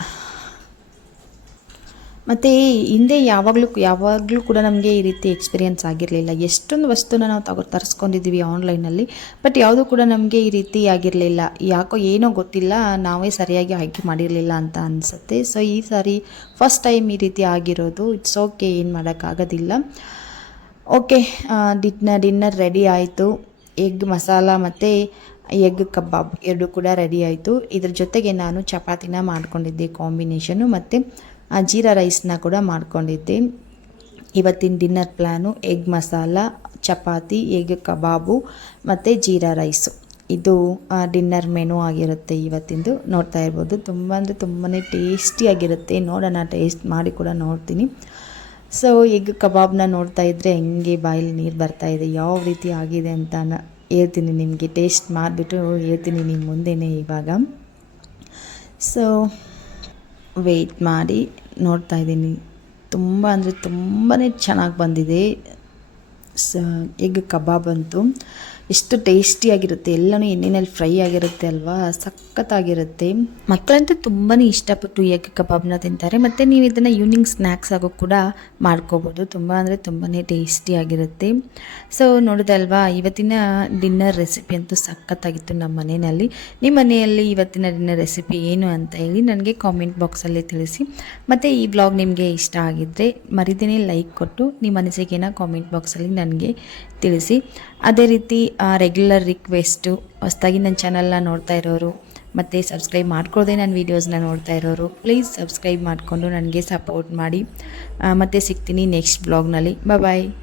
ಮತ್ತು ಹಿಂದೆ ಯಾವಾಗಲೂ ಕೂಡ ನಮಗೆ ಈ ರೀತಿ ಎಕ್ಸ್ಪೀರಿಯೆನ್ಸ್ ಆಗಿರಲಿಲ್ಲ. ಎಷ್ಟೊಂದು ವಸ್ತುನ ನಾವು ತರಿಸ್ಕೊಂಡಿದ್ದೀವಿ ಆನ್ಲೈನಲ್ಲಿ, ಬಟ್ ಯಾವುದೂ ಕೂಡ ನಮಗೆ ಈ ರೀತಿ ಆಗಿರಲಿಲ್ಲ. ಯಾಕೋ ಏನೋ ಗೊತ್ತಿಲ್ಲ, ನಾವೇ ಸರಿಯಾಗಿ ಆಯ್ಕೆ ಮಾಡಿರಲಿಲ್ಲ ಅಂತ ಅನಿಸುತ್ತೆ. ಸೊ ಈ ಸಾರಿ ಫಸ್ಟ್ ಟೈಮ್ ಈ ರೀತಿ ಆಗಿರೋದು. ಇಟ್ಸ್ ಓಕೆ, ಏನು ಮಾಡೋಕ್ಕಾಗೋದಿಲ್ಲ. ಓಕೆ, ಡಿನ್ನರ್ ರೆಡಿ ಆಯಿತು. ಎಗ್ ಮಸಾಲ ಮತ್ತು ಎಗ್ ಕಬಾಬ್ ಎರಡು ಕೂಡ ರೆಡಿ ಆಯಿತು. ಇದ್ರ ಜೊತೆಗೆ ನಾನು ಚಪಾತಿನ ಮಾಡ್ಕೊಂಡಿದ್ದೆ ಕಾಂಬಿನೇಷನು, ಮತ್ತು ಜೀರಾ ರೈಸ್ನ ಕೂಡ ಮಾಡ್ಕೊಂಡಿದ್ದೆ. ಇವತ್ತಿನ dinner plan egg masala, chapati, egg kebab ಮತ್ತು ಜೀರಾ ರೈಸು. ಇದು ಡಿನ್ನರ್ ಮೆನು ಆಗಿರುತ್ತೆ ಇವತ್ತಿಂದು. ನೋಡ್ತಾ ಇರ್ಬೋದು, ತುಂಬ ತುಂಬಾ ಟೇಸ್ಟಿಯಾಗಿರುತ್ತೆ. ನೋಡೋಣ, ಟೇಸ್ಟ್ ಮಾಡಿ ಕೂಡ ನೋಡ್ತೀನಿ. ಸೊ ಎಗ್ ಕಬಾಬ್ನ ನೋಡ್ತಾ ಇದ್ದರೆ ಹೆಂಗೆ ಬಾಯಲ್ಲಿ ನೀರು ಬರ್ತಾಯಿದೆ. ಯಾವ ರೀತಿ ಆಗಿದೆ ಅಂತ ಹೇಳ್ತೀನಿ ನಿಮಗೆ, ಟೇಸ್ಟ್ ಮಾಡಿಬಿಟ್ಟು ಹೇಳ್ತೀನಿ ನಿಮ್ಮ ಮುಂದೆನೇ ಇವಾಗ. ಸೊ ವೆಯ್ಟ್ ಮಾಡಿ ನೋಡ್ತಾ ಇದ್ದೀನಿ. ತುಂಬಾ ಚೆನ್ನಾಗಿ ಬಂದಿದೆ ಎಗ್ ಕಬಾಬ್ ಅಂತೂ. ಎಷ್ಟು ಟೇಸ್ಟಿಯಾಗಿರುತ್ತೆ, ಎಲ್ಲನೂ ಎಣ್ಣೆಯಲ್ಲಿ ಫ್ರೈ ಆಗಿರುತ್ತೆ ಅಲ್ವಾ, ಸಖತ್ತಾಗಿರುತ್ತೆ. ಮಕ್ಕಳಂತೂ ತುಂಬಾ ಇಷ್ಟಪಟ್ಟು ಎಗ್ ಕಬಾಬ್ನ ತಿಂತಾರೆ. ಮತ್ತು ನೀವು ಇದನ್ನು ಈವ್ನಿಂಗ್ ಸ್ನ್ಯಾಕ್ಸ್ ಆಗೋ ಕೂಡ ಮಾಡ್ಕೋಬೋದು. ತುಂಬಾ ಟೇಸ್ಟಿಯಾಗಿರುತ್ತೆ. ಸೊ ನೋಡಿದಲ್ವಾ, ಇವತ್ತಿನ ಡಿನ್ನರ್ ರೆಸಿಪಿ ಅಂತೂ ಸಖತ್ತಾಗಿತ್ತು ನಮ್ಮ ಮನೆಯಲ್ಲಿ. ನಿಮ್ಮ ಮನೆಯಲ್ಲಿ ಇವತ್ತಿನ ಡಿನ್ನರ್ ರೆಸಿಪಿ ಏನು ಅಂತ ಹೇಳಿ ನನಗೆ ಕಾಮೆಂಟ್ ಬಾಕ್ಸಲ್ಲಿ ತಿಳಿಸಿ. ಮತ್ತು ಈ ಬ್ಲಾಗ್ ನಿಮಗೆ ಇಷ್ಟ ಆಗಿದ್ದರೆ ಮರಿದೇನೆ ಲೈಕ್ ಕೊಟ್ಟು ನಿಮ್ಮ ಅನಿಸಿಕೆನ ಕಾಮೆಂಟ್ ಬಾಕ್ಸಲ್ಲಿ ನನಗೆ ತಿಳಿಸಿ. ಅದೇ ರೀತಿ ರೆಗ್ಯುಲರ್ ರಿಕ್ವೆಸ್ಟು, ಹೊಸದಾಗಿ ನನ್ನ ಚಾನಲ್ನ ನೋಡ್ತಾ ಇರೋರು ಮತ್ತು ಸಬ್ಸ್ಕ್ರೈಬ್ ಮಾಡ್ಕೊಳ್ಳದೆ ನನ್ನ ವೀಡಿಯೋಸ್ನ ನೋಡ್ತಾ ಇರೋರು, ಪ್ಲೀಸ್ ಸಬ್ಸ್ಕ್ರೈಬ್ ಮಾಡಿಕೊಂಡು ನನಗೆ ಸಪೋರ್ಟ್ ಮಾಡಿ. ಮತ್ತೆ ಸಿಗ್ತೀನಿ ನೆಕ್ಸ್ಟ್ ಬ್ಲಾಗ್ನಲ್ಲಿ. ಬಾಯ್.